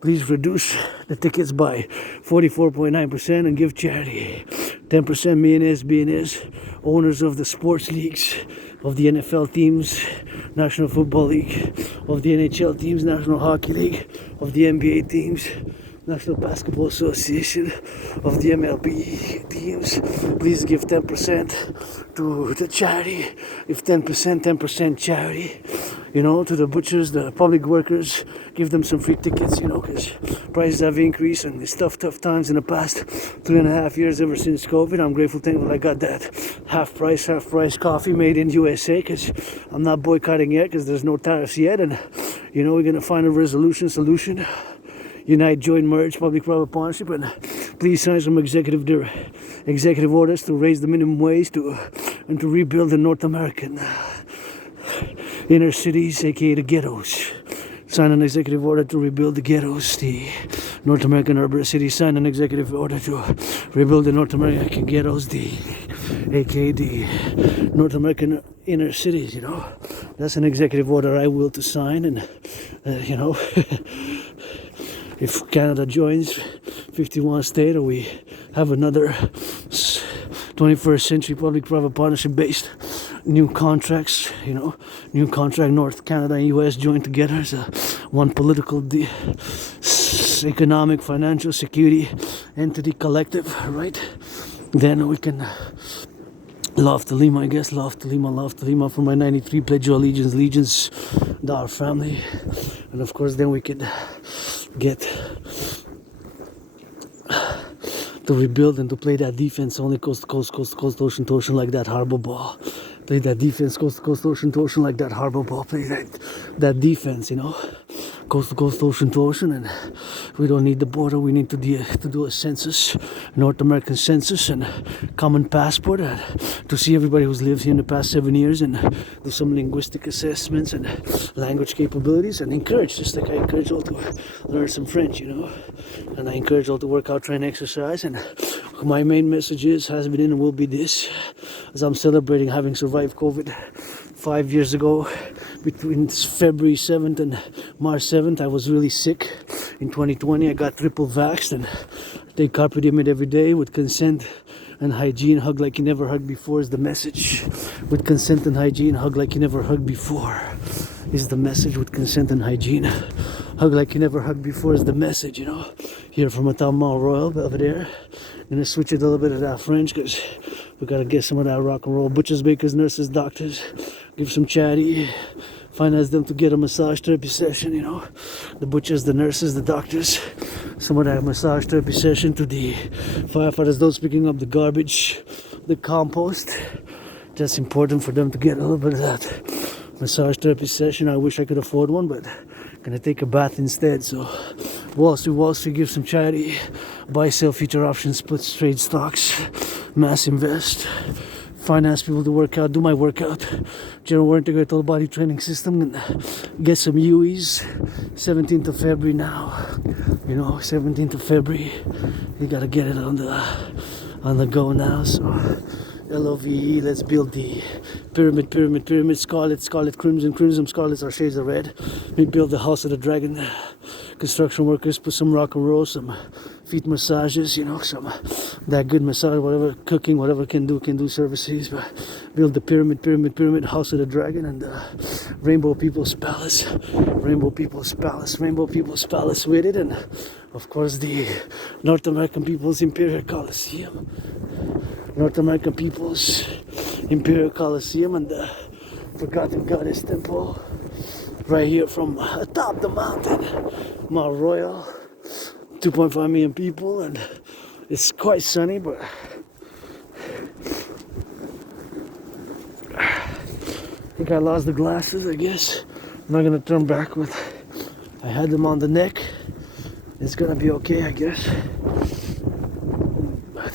please reduce the tickets by 44.9% and give charity. 10% millionaires, billionaires, owners of the sports leagues, of the NFL teams, National Football League, of the NHL teams, National Hockey League, of the NBA teams, National Basketball Association, of the MLB teams. Please give 10% to the charity. If 10% charity, to the butchers, the public workers, give them some free tickets, because prices have increased and it's tough times in the past 3.5 years ever since COVID. I'm grateful, thankful I got that half price coffee made in USA, because I'm not boycotting yet, because there's no tariffs yet, and we're gonna find a solution. Unite, join, merge, public-private partnership, and please sign some executive orders to raise the minimum wage and to rebuild the North American inner cities, aka the ghettos. Sign an executive order to rebuild the ghettos, the North American urban cities. Sign an executive order to rebuild the North American ghettos, aka the North American inner cities. That's an executive order I will to sign, and if Canada joins 51 state, or we have another 21st century public-private partnership based new contracts, new contract, North Canada and US joined together as one political, economic, financial security entity collective, right? Then we can love Thelema, I guess, love Thelema for my 93, pledge your allegiance, our family, and of course then we could get to rebuild and to play that defense only coast to coast, ocean to ocean, like that harbor ball. Play that defense coast to coast, ocean to ocean, like that harbor ball. Play that defense, coast to coast, ocean to ocean, and we don't need the border. We need to do a census, North American census, and common passport to see everybody who's lived here in the past 7 years, and do some linguistic assessments and language capabilities, and encourage, just like I encourage all to learn some French, and I encourage all to work out, try and exercise. And my main message has been and will be this: as I'm celebrating having survived COVID 5 years ago. Between February 7th and March 7th, I was really sick. In 2020, I got triple vaxxed and take carpe diem every day with consent and hygiene. Hug like you never hugged before is the message. With consent and hygiene, hug like you never hugged before is the message. With consent and hygiene, hug like you never hugged before is the message, you know. Here from Mont Royal, Belvedere. Gonna switch it a little bit of that French because we gotta get some of that rock and roll. Butchers, bakers, nurses, doctors, give some chatty. Finance them to get a massage therapy session, you know. The butchers, the nurses, the doctors. Some of that massage therapy session to the firefighters, those picking up the garbage, the compost. Just important for them to get a little bit of that massage therapy session. I wish I could afford one, but I'm gonna take a bath instead. So Wall Street, give some charity. Buy, sell, future options, put trade stocks, mass invest. Finance people to work out, do my workout. General Integree total body training system, and get some UEs. 17th of February now. You know, 17th of February. You gotta get it on the go now. So LOVE, let's build the pyramid, scarlet, crimson, scarlets are shades of red. We build the house of the dragon. Construction workers, put some rock and roll, some feet massages, you know, some that good massage, whatever, cooking, whatever can do services. But build the pyramid, house of the dragon, and Rainbow People's Palace with it, and of course the North American People's Imperial Coliseum, and the Forgotten Goddess Temple. Right here from atop the mountain, Mount Royal, 2.5 million people, and it's quite sunny, but I think I lost the glasses, I guess. I'm not gonna turn back with, I had them on the neck. It's gonna be okay, I guess. But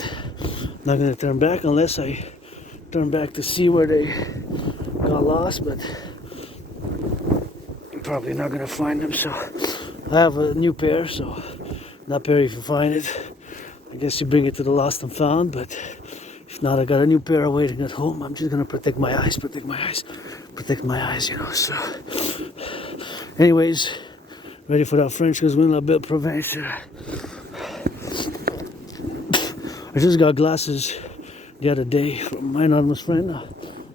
I'm not gonna turn back unless I turn back to see where they got lost, but probably not gonna find them. So I have a new pair, so that pair, if you find it, I guess you bring it to the lost and found, but if not, I got a new pair waiting at home. I'm just gonna protect my eyes, you know. So anyways, ready for that French because we're in La Belle Province. I just got glasses the other day from my anonymous friend. I'm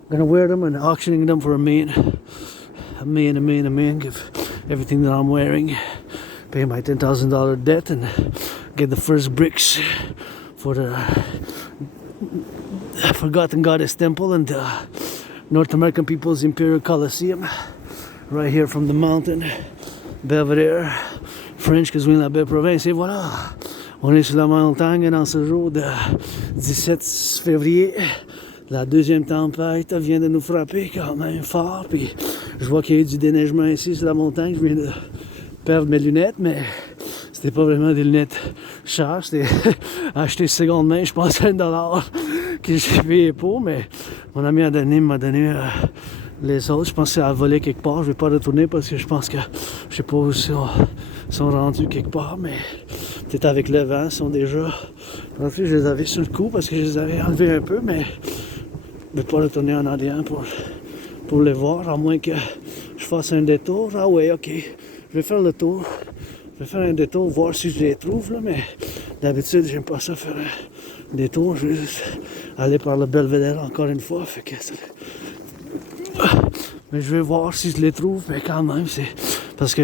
gonna wear them and auctioning them for a million, give everything that I'm wearing, pay my $10,000 debt, and get the first bricks for the Forgotten Goddess Temple and the North American People's Imperial Coliseum, right here from the mountain, Belvedere, French, because we're in la belle province. Et voilà, on est sur la montagne dans ce jour de 17 février. La deuxième tempête vient de nous frapper quand même fort, puis je vois qu'il y a eu du déneigement ici sur la montagne. Je viens de perdre mes lunettes, mais c'était pas vraiment des lunettes chères, c'était acheté seconde main, je pense à $1 que j'ai payé pour, mais mon ami anonyme m'a donné les autres. Je pense que c'est à voler quelque part, je vais pas retourner parce que je pense que je sais pas où ils sont rendus quelque part, mais peut-être avec le vent, ils sont déjà rentrés. Je les avais sur le coup parce que je les avais enlevés un peu, mais je vais pas retourner en arrière pour les voir, à moins que je fasse un détour. Ah ouais, ok, je vais faire le tour. Je vais faire un détour, voir si je les trouve, là, mais d'habitude, j'aime pas ça faire un détour. Je vais juste aller par le Belvedere encore une fois. Fait que mais je vais voir si je les trouve, mais quand même, c'est parce que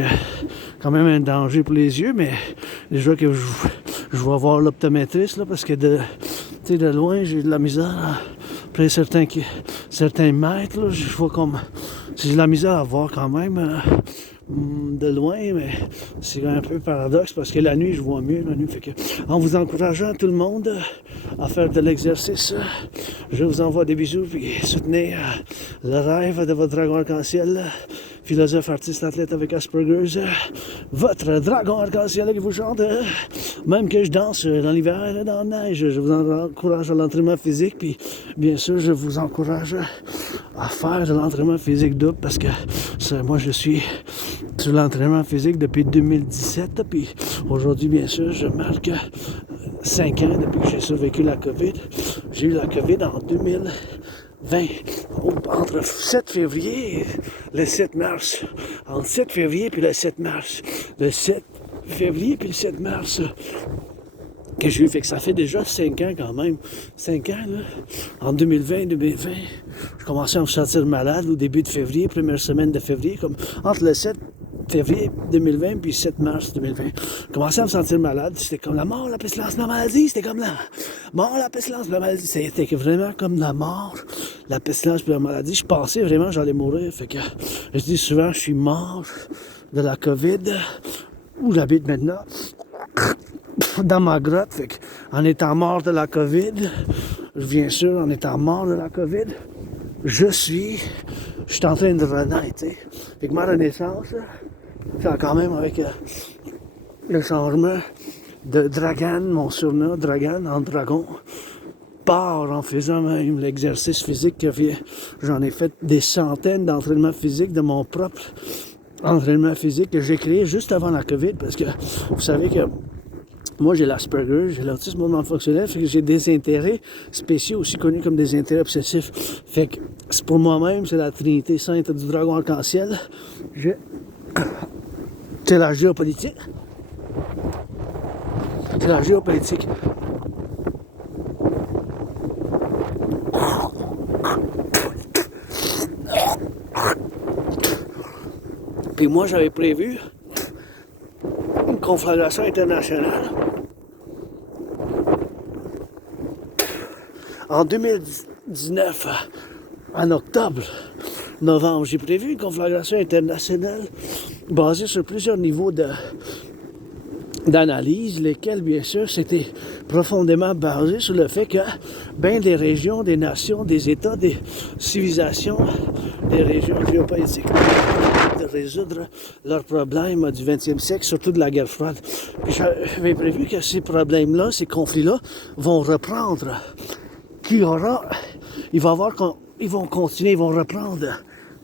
quand même un danger pour les yeux, mais déjà que je vais voir l'optométriste, là, parce que de loin, j'ai de la misère. Après certains mètres, là, je vois comme j'ai de la misère à voir quand même de loin, mais c'est un peu paradoxe parce que la nuit, je vois mieux la nuit. Fait que, en vous encourageant tout le monde à faire de l'exercice, je vous envoie des bisous et soutenez le rêve de votre dragon arc-en-ciel, philosophe, artiste, athlète avec Asperger's, votre dragon arc-en-ciel qui vous chante, même que je danse dans l'hiver, dans la neige. Je vous encourage à l'entraînement physique, puis bien sûr, je vous encourage à faire de l'entraînement physique double parce que moi, je suis sur l'entraînement physique depuis 2017, puis aujourd'hui, bien sûr, je marque 5 ans depuis que j'ai survécu la COVID. J'ai eu la COVID en 20, entre 7 février et le 7 mars. Entre 7 février puis le 7 mars. Le 7 février puis le 7 mars que j'ai eu. Fait que ça fait déjà 5 ans quand même. 5 ans, là. En 2020, je commençais à me sentir malade au début de février, première semaine de février, comme entre le 7 février 2020 puis 7 mars 2020. Je commençais à me sentir malade. C'était comme la mort, la pestilence, la maladie. C'était comme la mort, la pestilence, la maladie. C'était vraiment comme la mort, la pestilence puis la maladie. Je pensais vraiment que j'allais mourir. Fait que je dis souvent, je suis mort de la COVID, où j'habite maintenant, dans ma grotte. Fait que, en étant mort de la COVID, bien sûr, en étant mort de la COVID, je suis en train de renaître, tu sais. Fait que ma renaissance, c'est quand même avec le changement de Dragan, mon surnom, Dragan, en dragon, part en faisant même l'exercice physique que j'en ai fait des centaines d'entraînements physiques de mon propre entraînement physique que j'ai créé juste avant la COVID, parce que vous savez que moi, j'ai l'Asperger, j'ai l'autisme mouvement fonctionnel, fait que j'ai des intérêts spéciaux, aussi connus comme des intérêts obsessifs. Fait que c'est pour moi-même, c'est la Trinité sainte du dragon arc-en-ciel. C'est la géopolitique. C'est la géopolitique. Puis moi, j'avais prévu une conflagration internationale en 2019, en octobre, novembre. J'ai prévu une conflagration internationale basée sur plusieurs niveaux d'analyse, lesquels, bien sûr, c'était profondément basé sur le fait que bien des régions, des nations, des États, des civilisations, des régions géopolitiques de résoudre leurs problèmes du 20e siècle, surtout de la guerre froide. Puis j'avais prévu que ces problèmes-là, ces conflits-là, vont reprendre. Ils vont continuer, ils vont reprendre.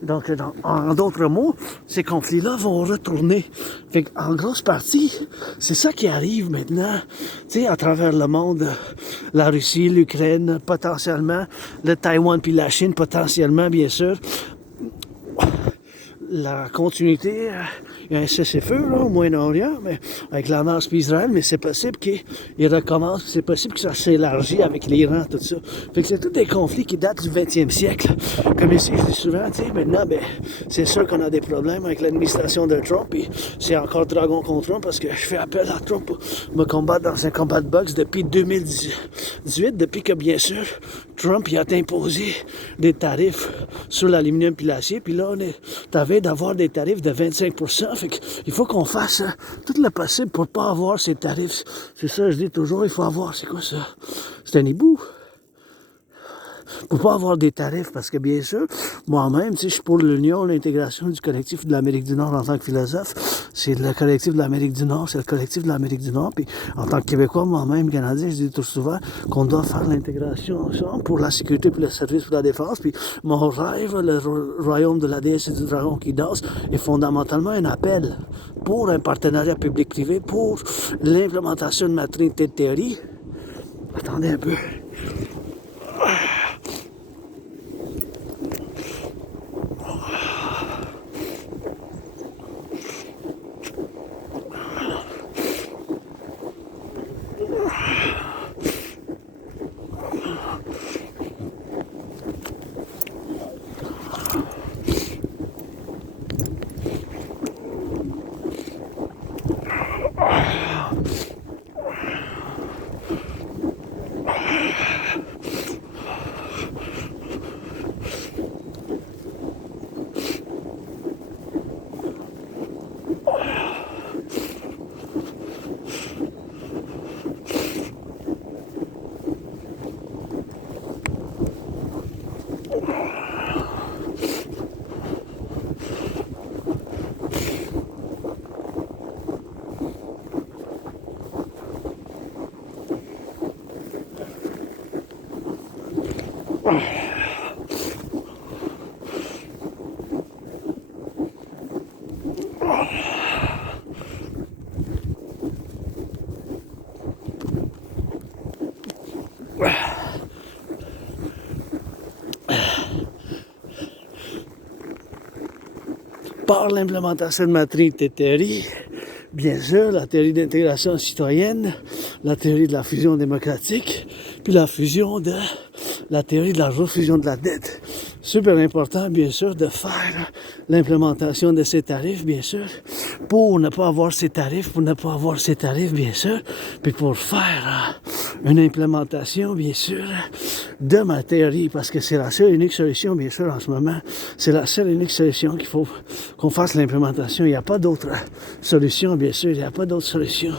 Donc, en d'autres mots, ces conflits-là vont retourner. Fait en grosse partie, c'est ça qui arrive maintenant, tu sais, à travers le monde. La Russie, l'Ukraine, potentiellement, le Taïwan puis la Chine, potentiellement, bien sûr. La continuité, il y a un cessez-feu là, au Moyen-Orient, mais avec la Hamas et Israël, mais c'est possible qu'il recommence, c'est possible que ça s'élargit avec l'Iran, tout ça. Fait que c'est tous des conflits qui datent du 20e siècle. Comme ici, je dis souvent, tu sais, maintenant, ben, c'est sûr qu'on a des problèmes avec l'administration de Trump, et c'est encore dragon contre Trump, parce que je fais appel à Trump pour me combattre dans un combat de boxe depuis 2018, depuis que, bien sûr, Trump il a imposé des tarifs sur l'aluminium et l'acier, puis là, on est d'avoir des tarifs de 25%. Fait qu'il faut qu'on fasse tout le possible pour pas avoir ces tarifs. C'est ça, je dis toujours, il faut avoir, c'est quoi ça? C'est un hibou. Pour pas avoir des tarifs, parce que bien sûr, moi-même, tu sais, je suis pour l'union, l'intégration du collectif de l'Amérique du Nord en tant que philosophe. C'est le collectif de l'Amérique du Nord, c'est le collectif de l'Amérique du Nord. Puis en tant que Québécois, moi-même, Canadien, je dis tout souvent qu'on doit faire l'intégration ensemble pour la sécurité, pour le service, pour la défense. Puis mon rêve, le royaume de la déesse et du dragon qui danse, est fondamentalement un appel pour un partenariat public-privé, pour l'implémentation de ma trinité de théorie. Attendez un peu. par l'implémentation de ma théorie, bien sûr, la théorie d'intégration citoyenne, la théorie de la fusion démocratique, puis la théorie de la refusion de la dette. Super important, bien sûr, de faire l'implémentation de ces tarifs, bien sûr, pour ne pas avoir ces tarifs, bien sûr, puis pour faire une implémentation, bien sûr, de ma théorie, parce que c'est la seule et unique solution, bien sûr, en ce moment. C'est la seule et unique solution qu'il faut qu'on fasse l'implémentation. Il n'y a pas d'autre solution, bien sûr, il n'y a pas d'autre solution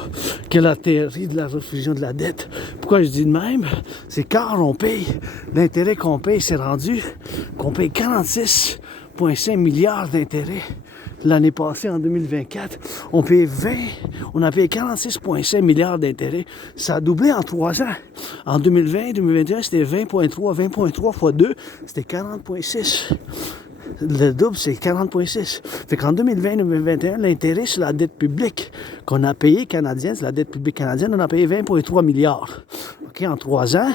que la théorie de la refusion de la dette. Pourquoi je dis de même? C'est quand on paye, l'intérêt qu'on paye, c'est rendu qu'on paye 46,5 milliards d'intérêts. L'année passée, en 2024, on a payé 46,5 milliards d'intérêts. Ça a doublé en 3 ans. En 2020, 2021, c'était 20,3 fois 2, c'était 40,6. Le double, c'est 40,6. Fait qu'en 2020-2021, l'intérêt sur la dette publique qu'on a payé canadienne, c'est la dette publique canadienne, on a payé 20,3 milliards. OK, en 3 ans,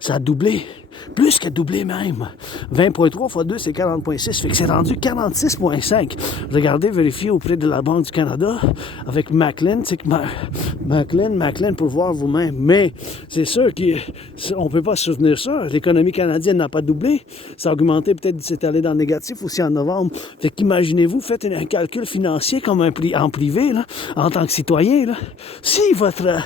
ça a doublé. Plus que doublé même. 20,3 fois 2, c'est 40,6. Fait que c'est rendu 46,5. Regardez, vérifiez auprès de la Banque du Canada avec Maclean. C'est que Maclean pour voir vous-même. Mais c'est sûr qu'on ne peut pas soutenir ça. L'économie canadienne n'a pas doublé. Ça a augmenté, peut-être c'est allé dans le négatif aussi en novembre. Fait qu'imaginez-vous, faites un calcul financier comme en privé, là, en tant que citoyen. Là. Si votre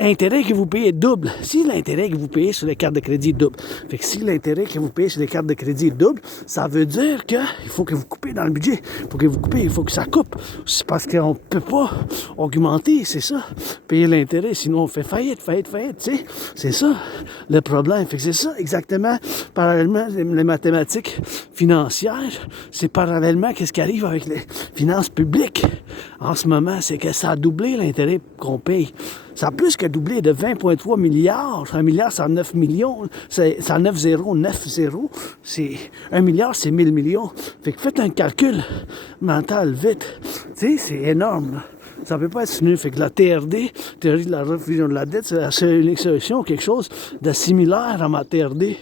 intérêt que vous payez double. Si l'intérêt que vous payez sur les cartes de crédit double. Fait que si l'intérêt que vous payez sur les cartes de crédit double, ça veut dire qu'il faut que vous coupez dans le budget. Pour que vous coupez, il faut que ça coupe. C'est parce qu'on ne peut pas augmenter, c'est ça. Payer l'intérêt, sinon on fait faillite, tu sais. C'est ça le problème. Fait que c'est ça exactement, parallèlement, les mathématiques financières, c'est parallèlement qu'est-ce qui arrive avec les finances publiques. En ce moment, c'est que ça a doublé l'intérêt qu'on paye. Ça a plus que doublé de 20,3 milliards. 1 milliard, c'est 9 millions. C'est 9 zéros, 9 zéros. C'est 1 milliard, c'est 1000 millions. Fait que faites un calcul mental vite. Tu sais, c'est énorme. Ça ne peut pas être tenu. Fait que la TRD, théorie de la refusion de la dette, c'est la seule unique solution, quelque chose de similaire à ma TRD.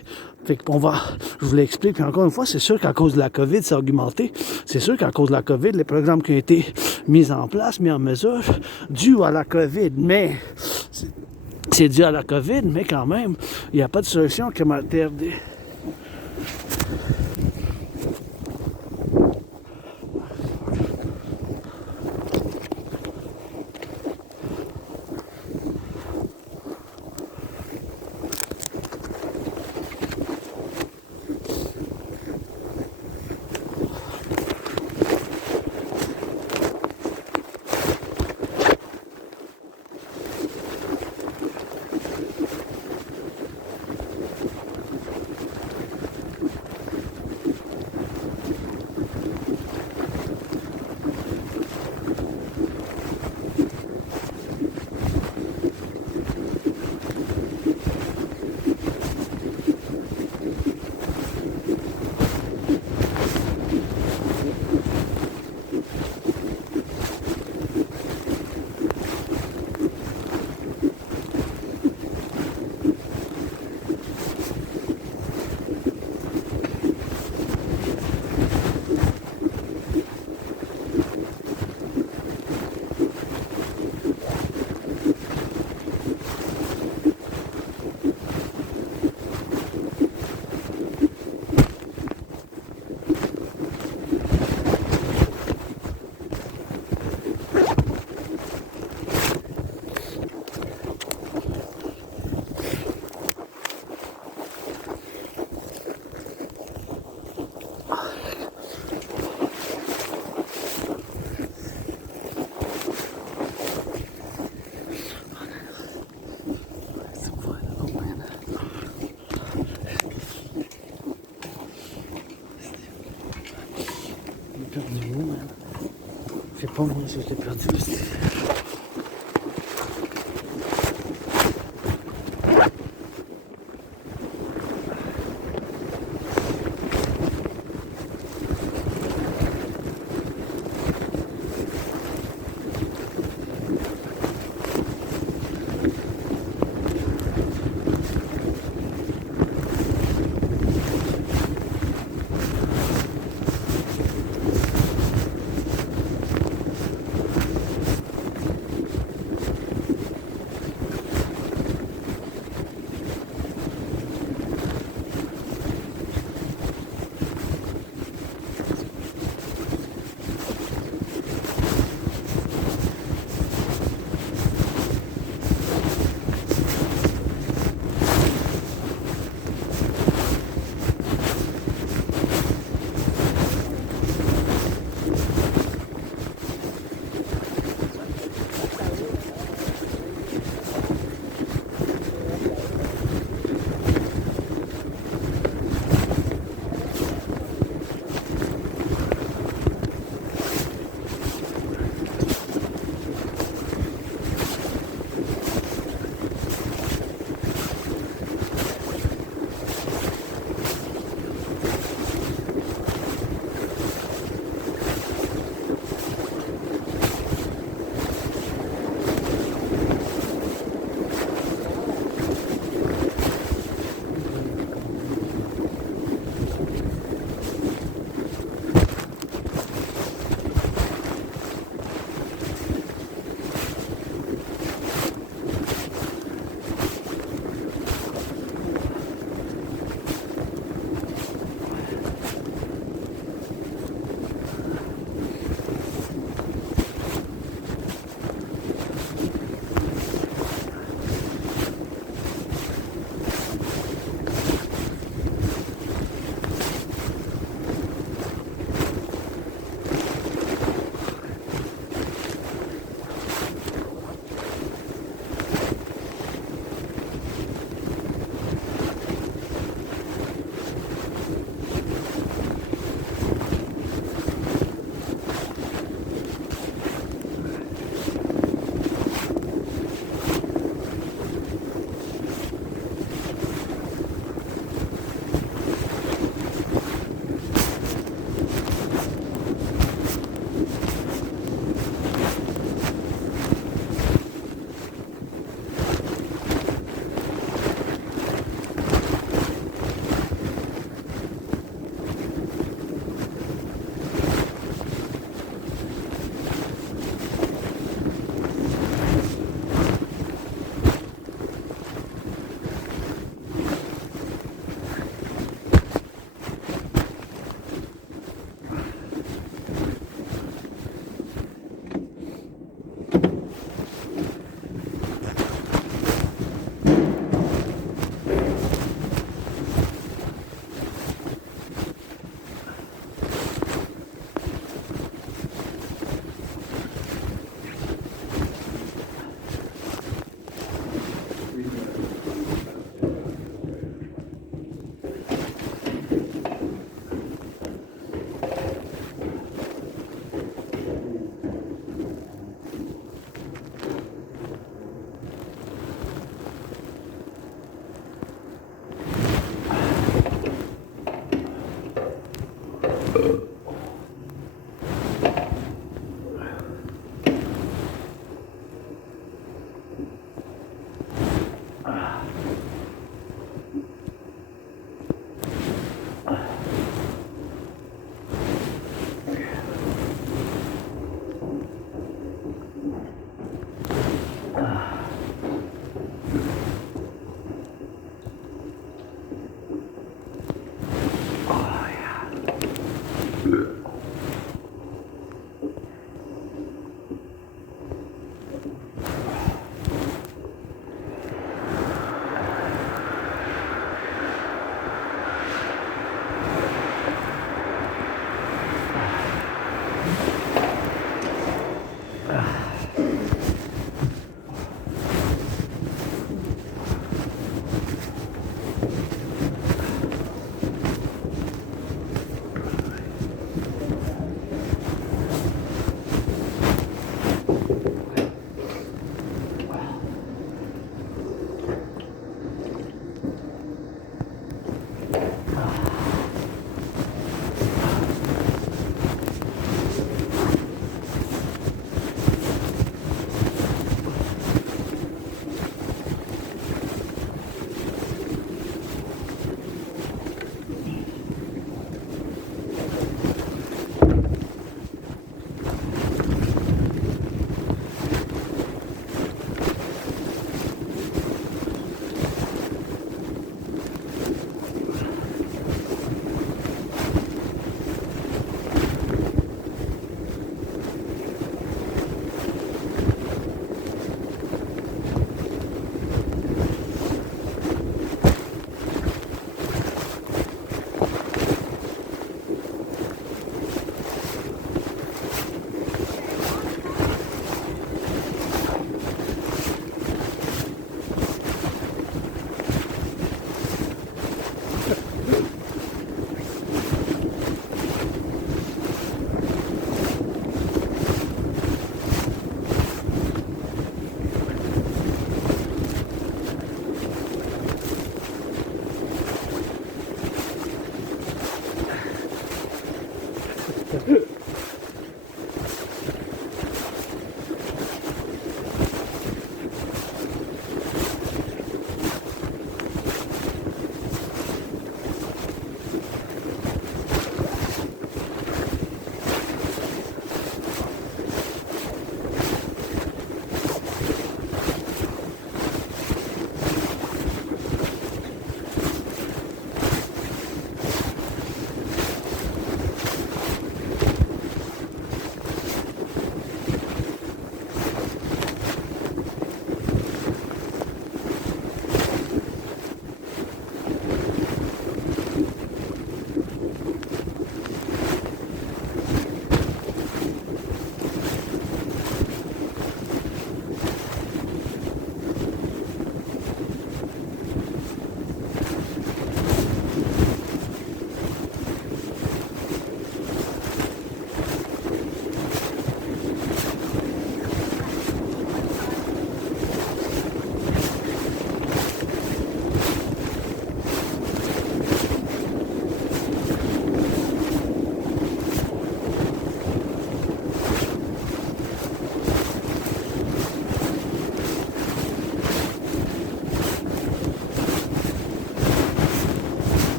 Fait qu'on je vous l'explique, puis encore une fois, c'est sûr qu'à cause de la COVID, ça a augmenté. C'est sûr qu'à cause de la COVID, les programmes qui ont été mis en place, mis en mesure, dû à la COVID, mais c'est dû à la COVID, mais quand même, il n'y a pas de solution que ma TRD. Je sais pas moi si je l'ai perdu aussi.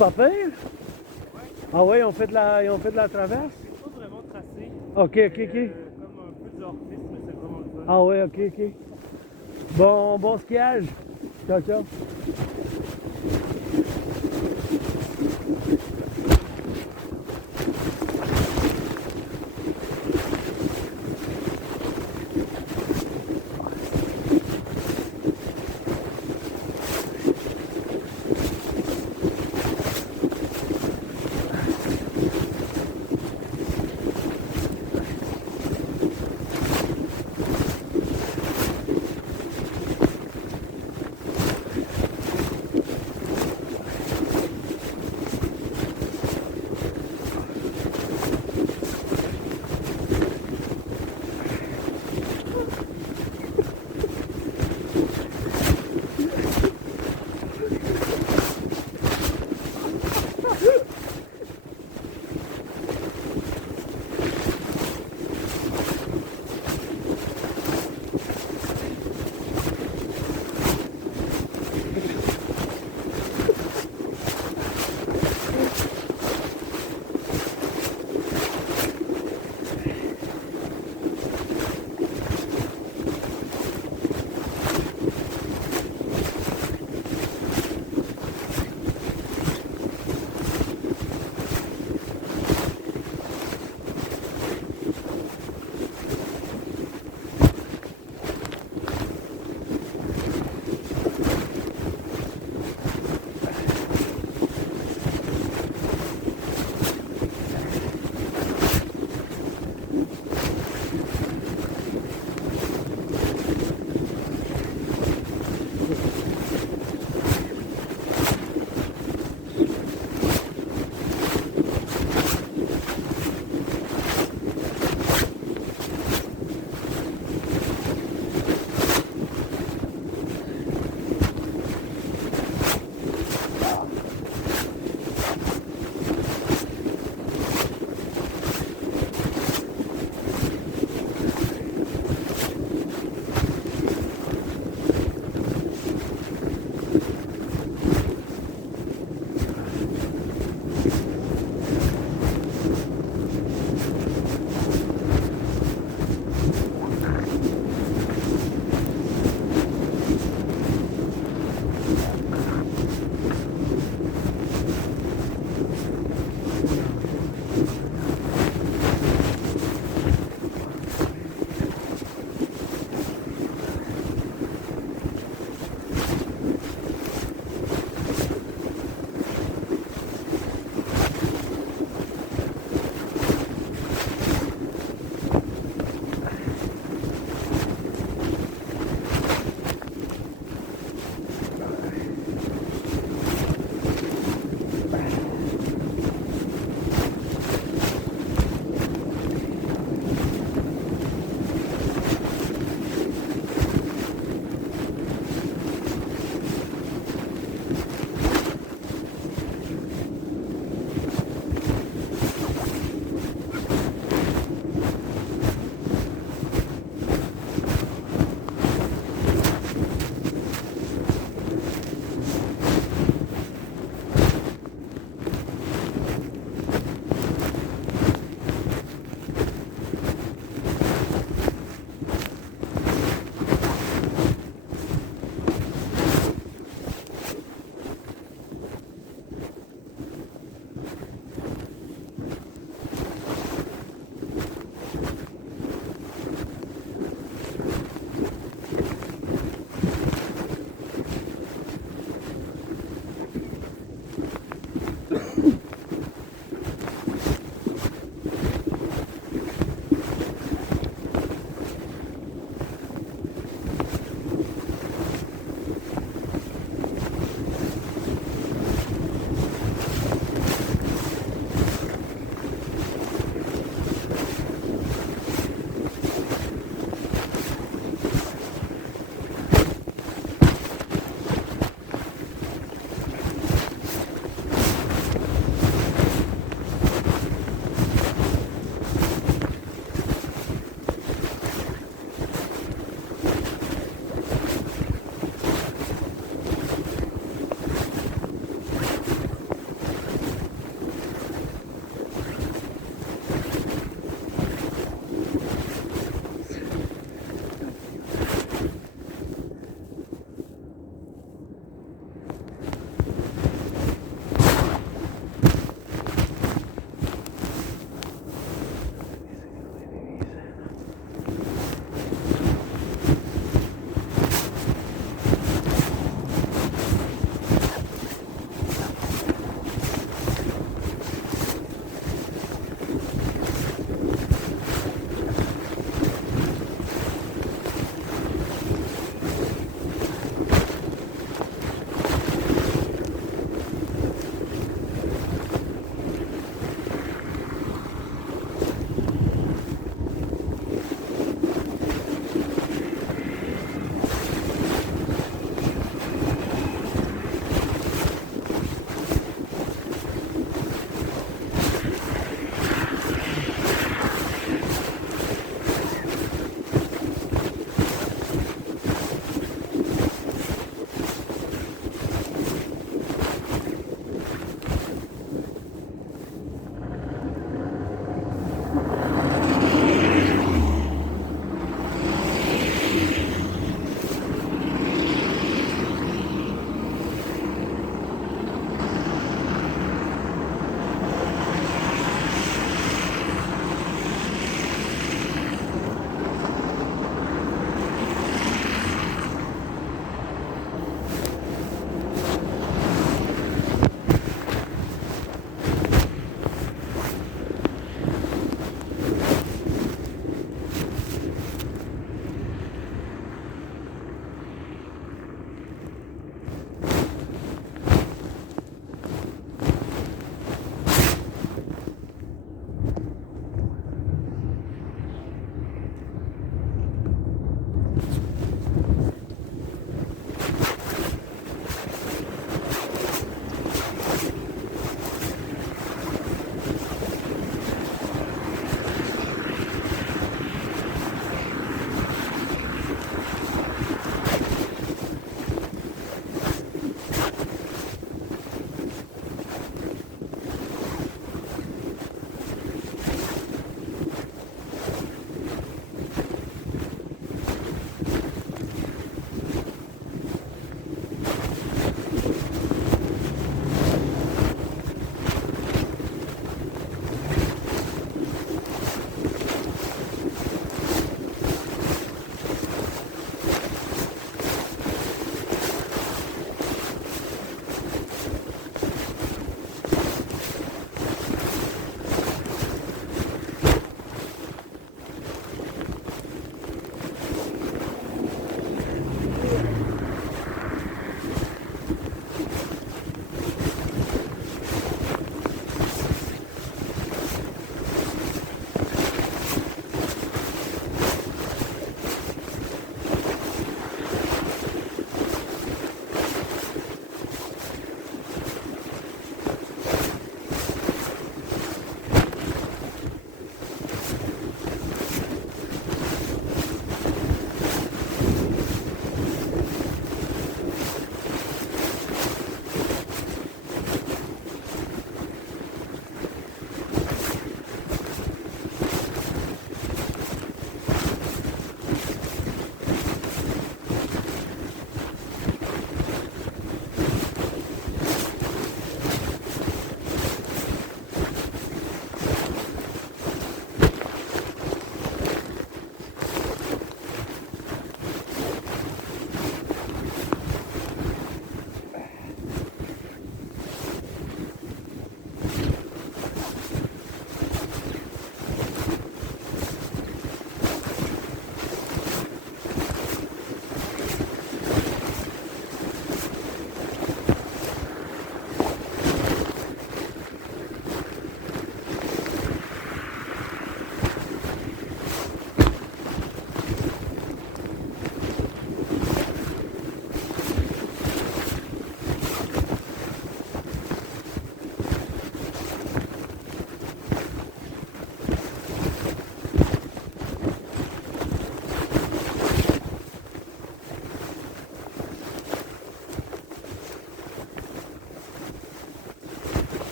pas pire. Ah ouais, ils ont fait de la traverse? C'est pas vraiment tracé. Ok. Comme un peu du hors-piste, mais c'est vraiment le fun. Ah ouais, ok. Bon skiage. Ciao.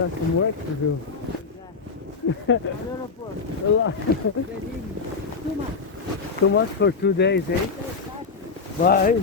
got some work to do. A lot of work. A lot. Too much. Too much for 2 days, eh? Bye.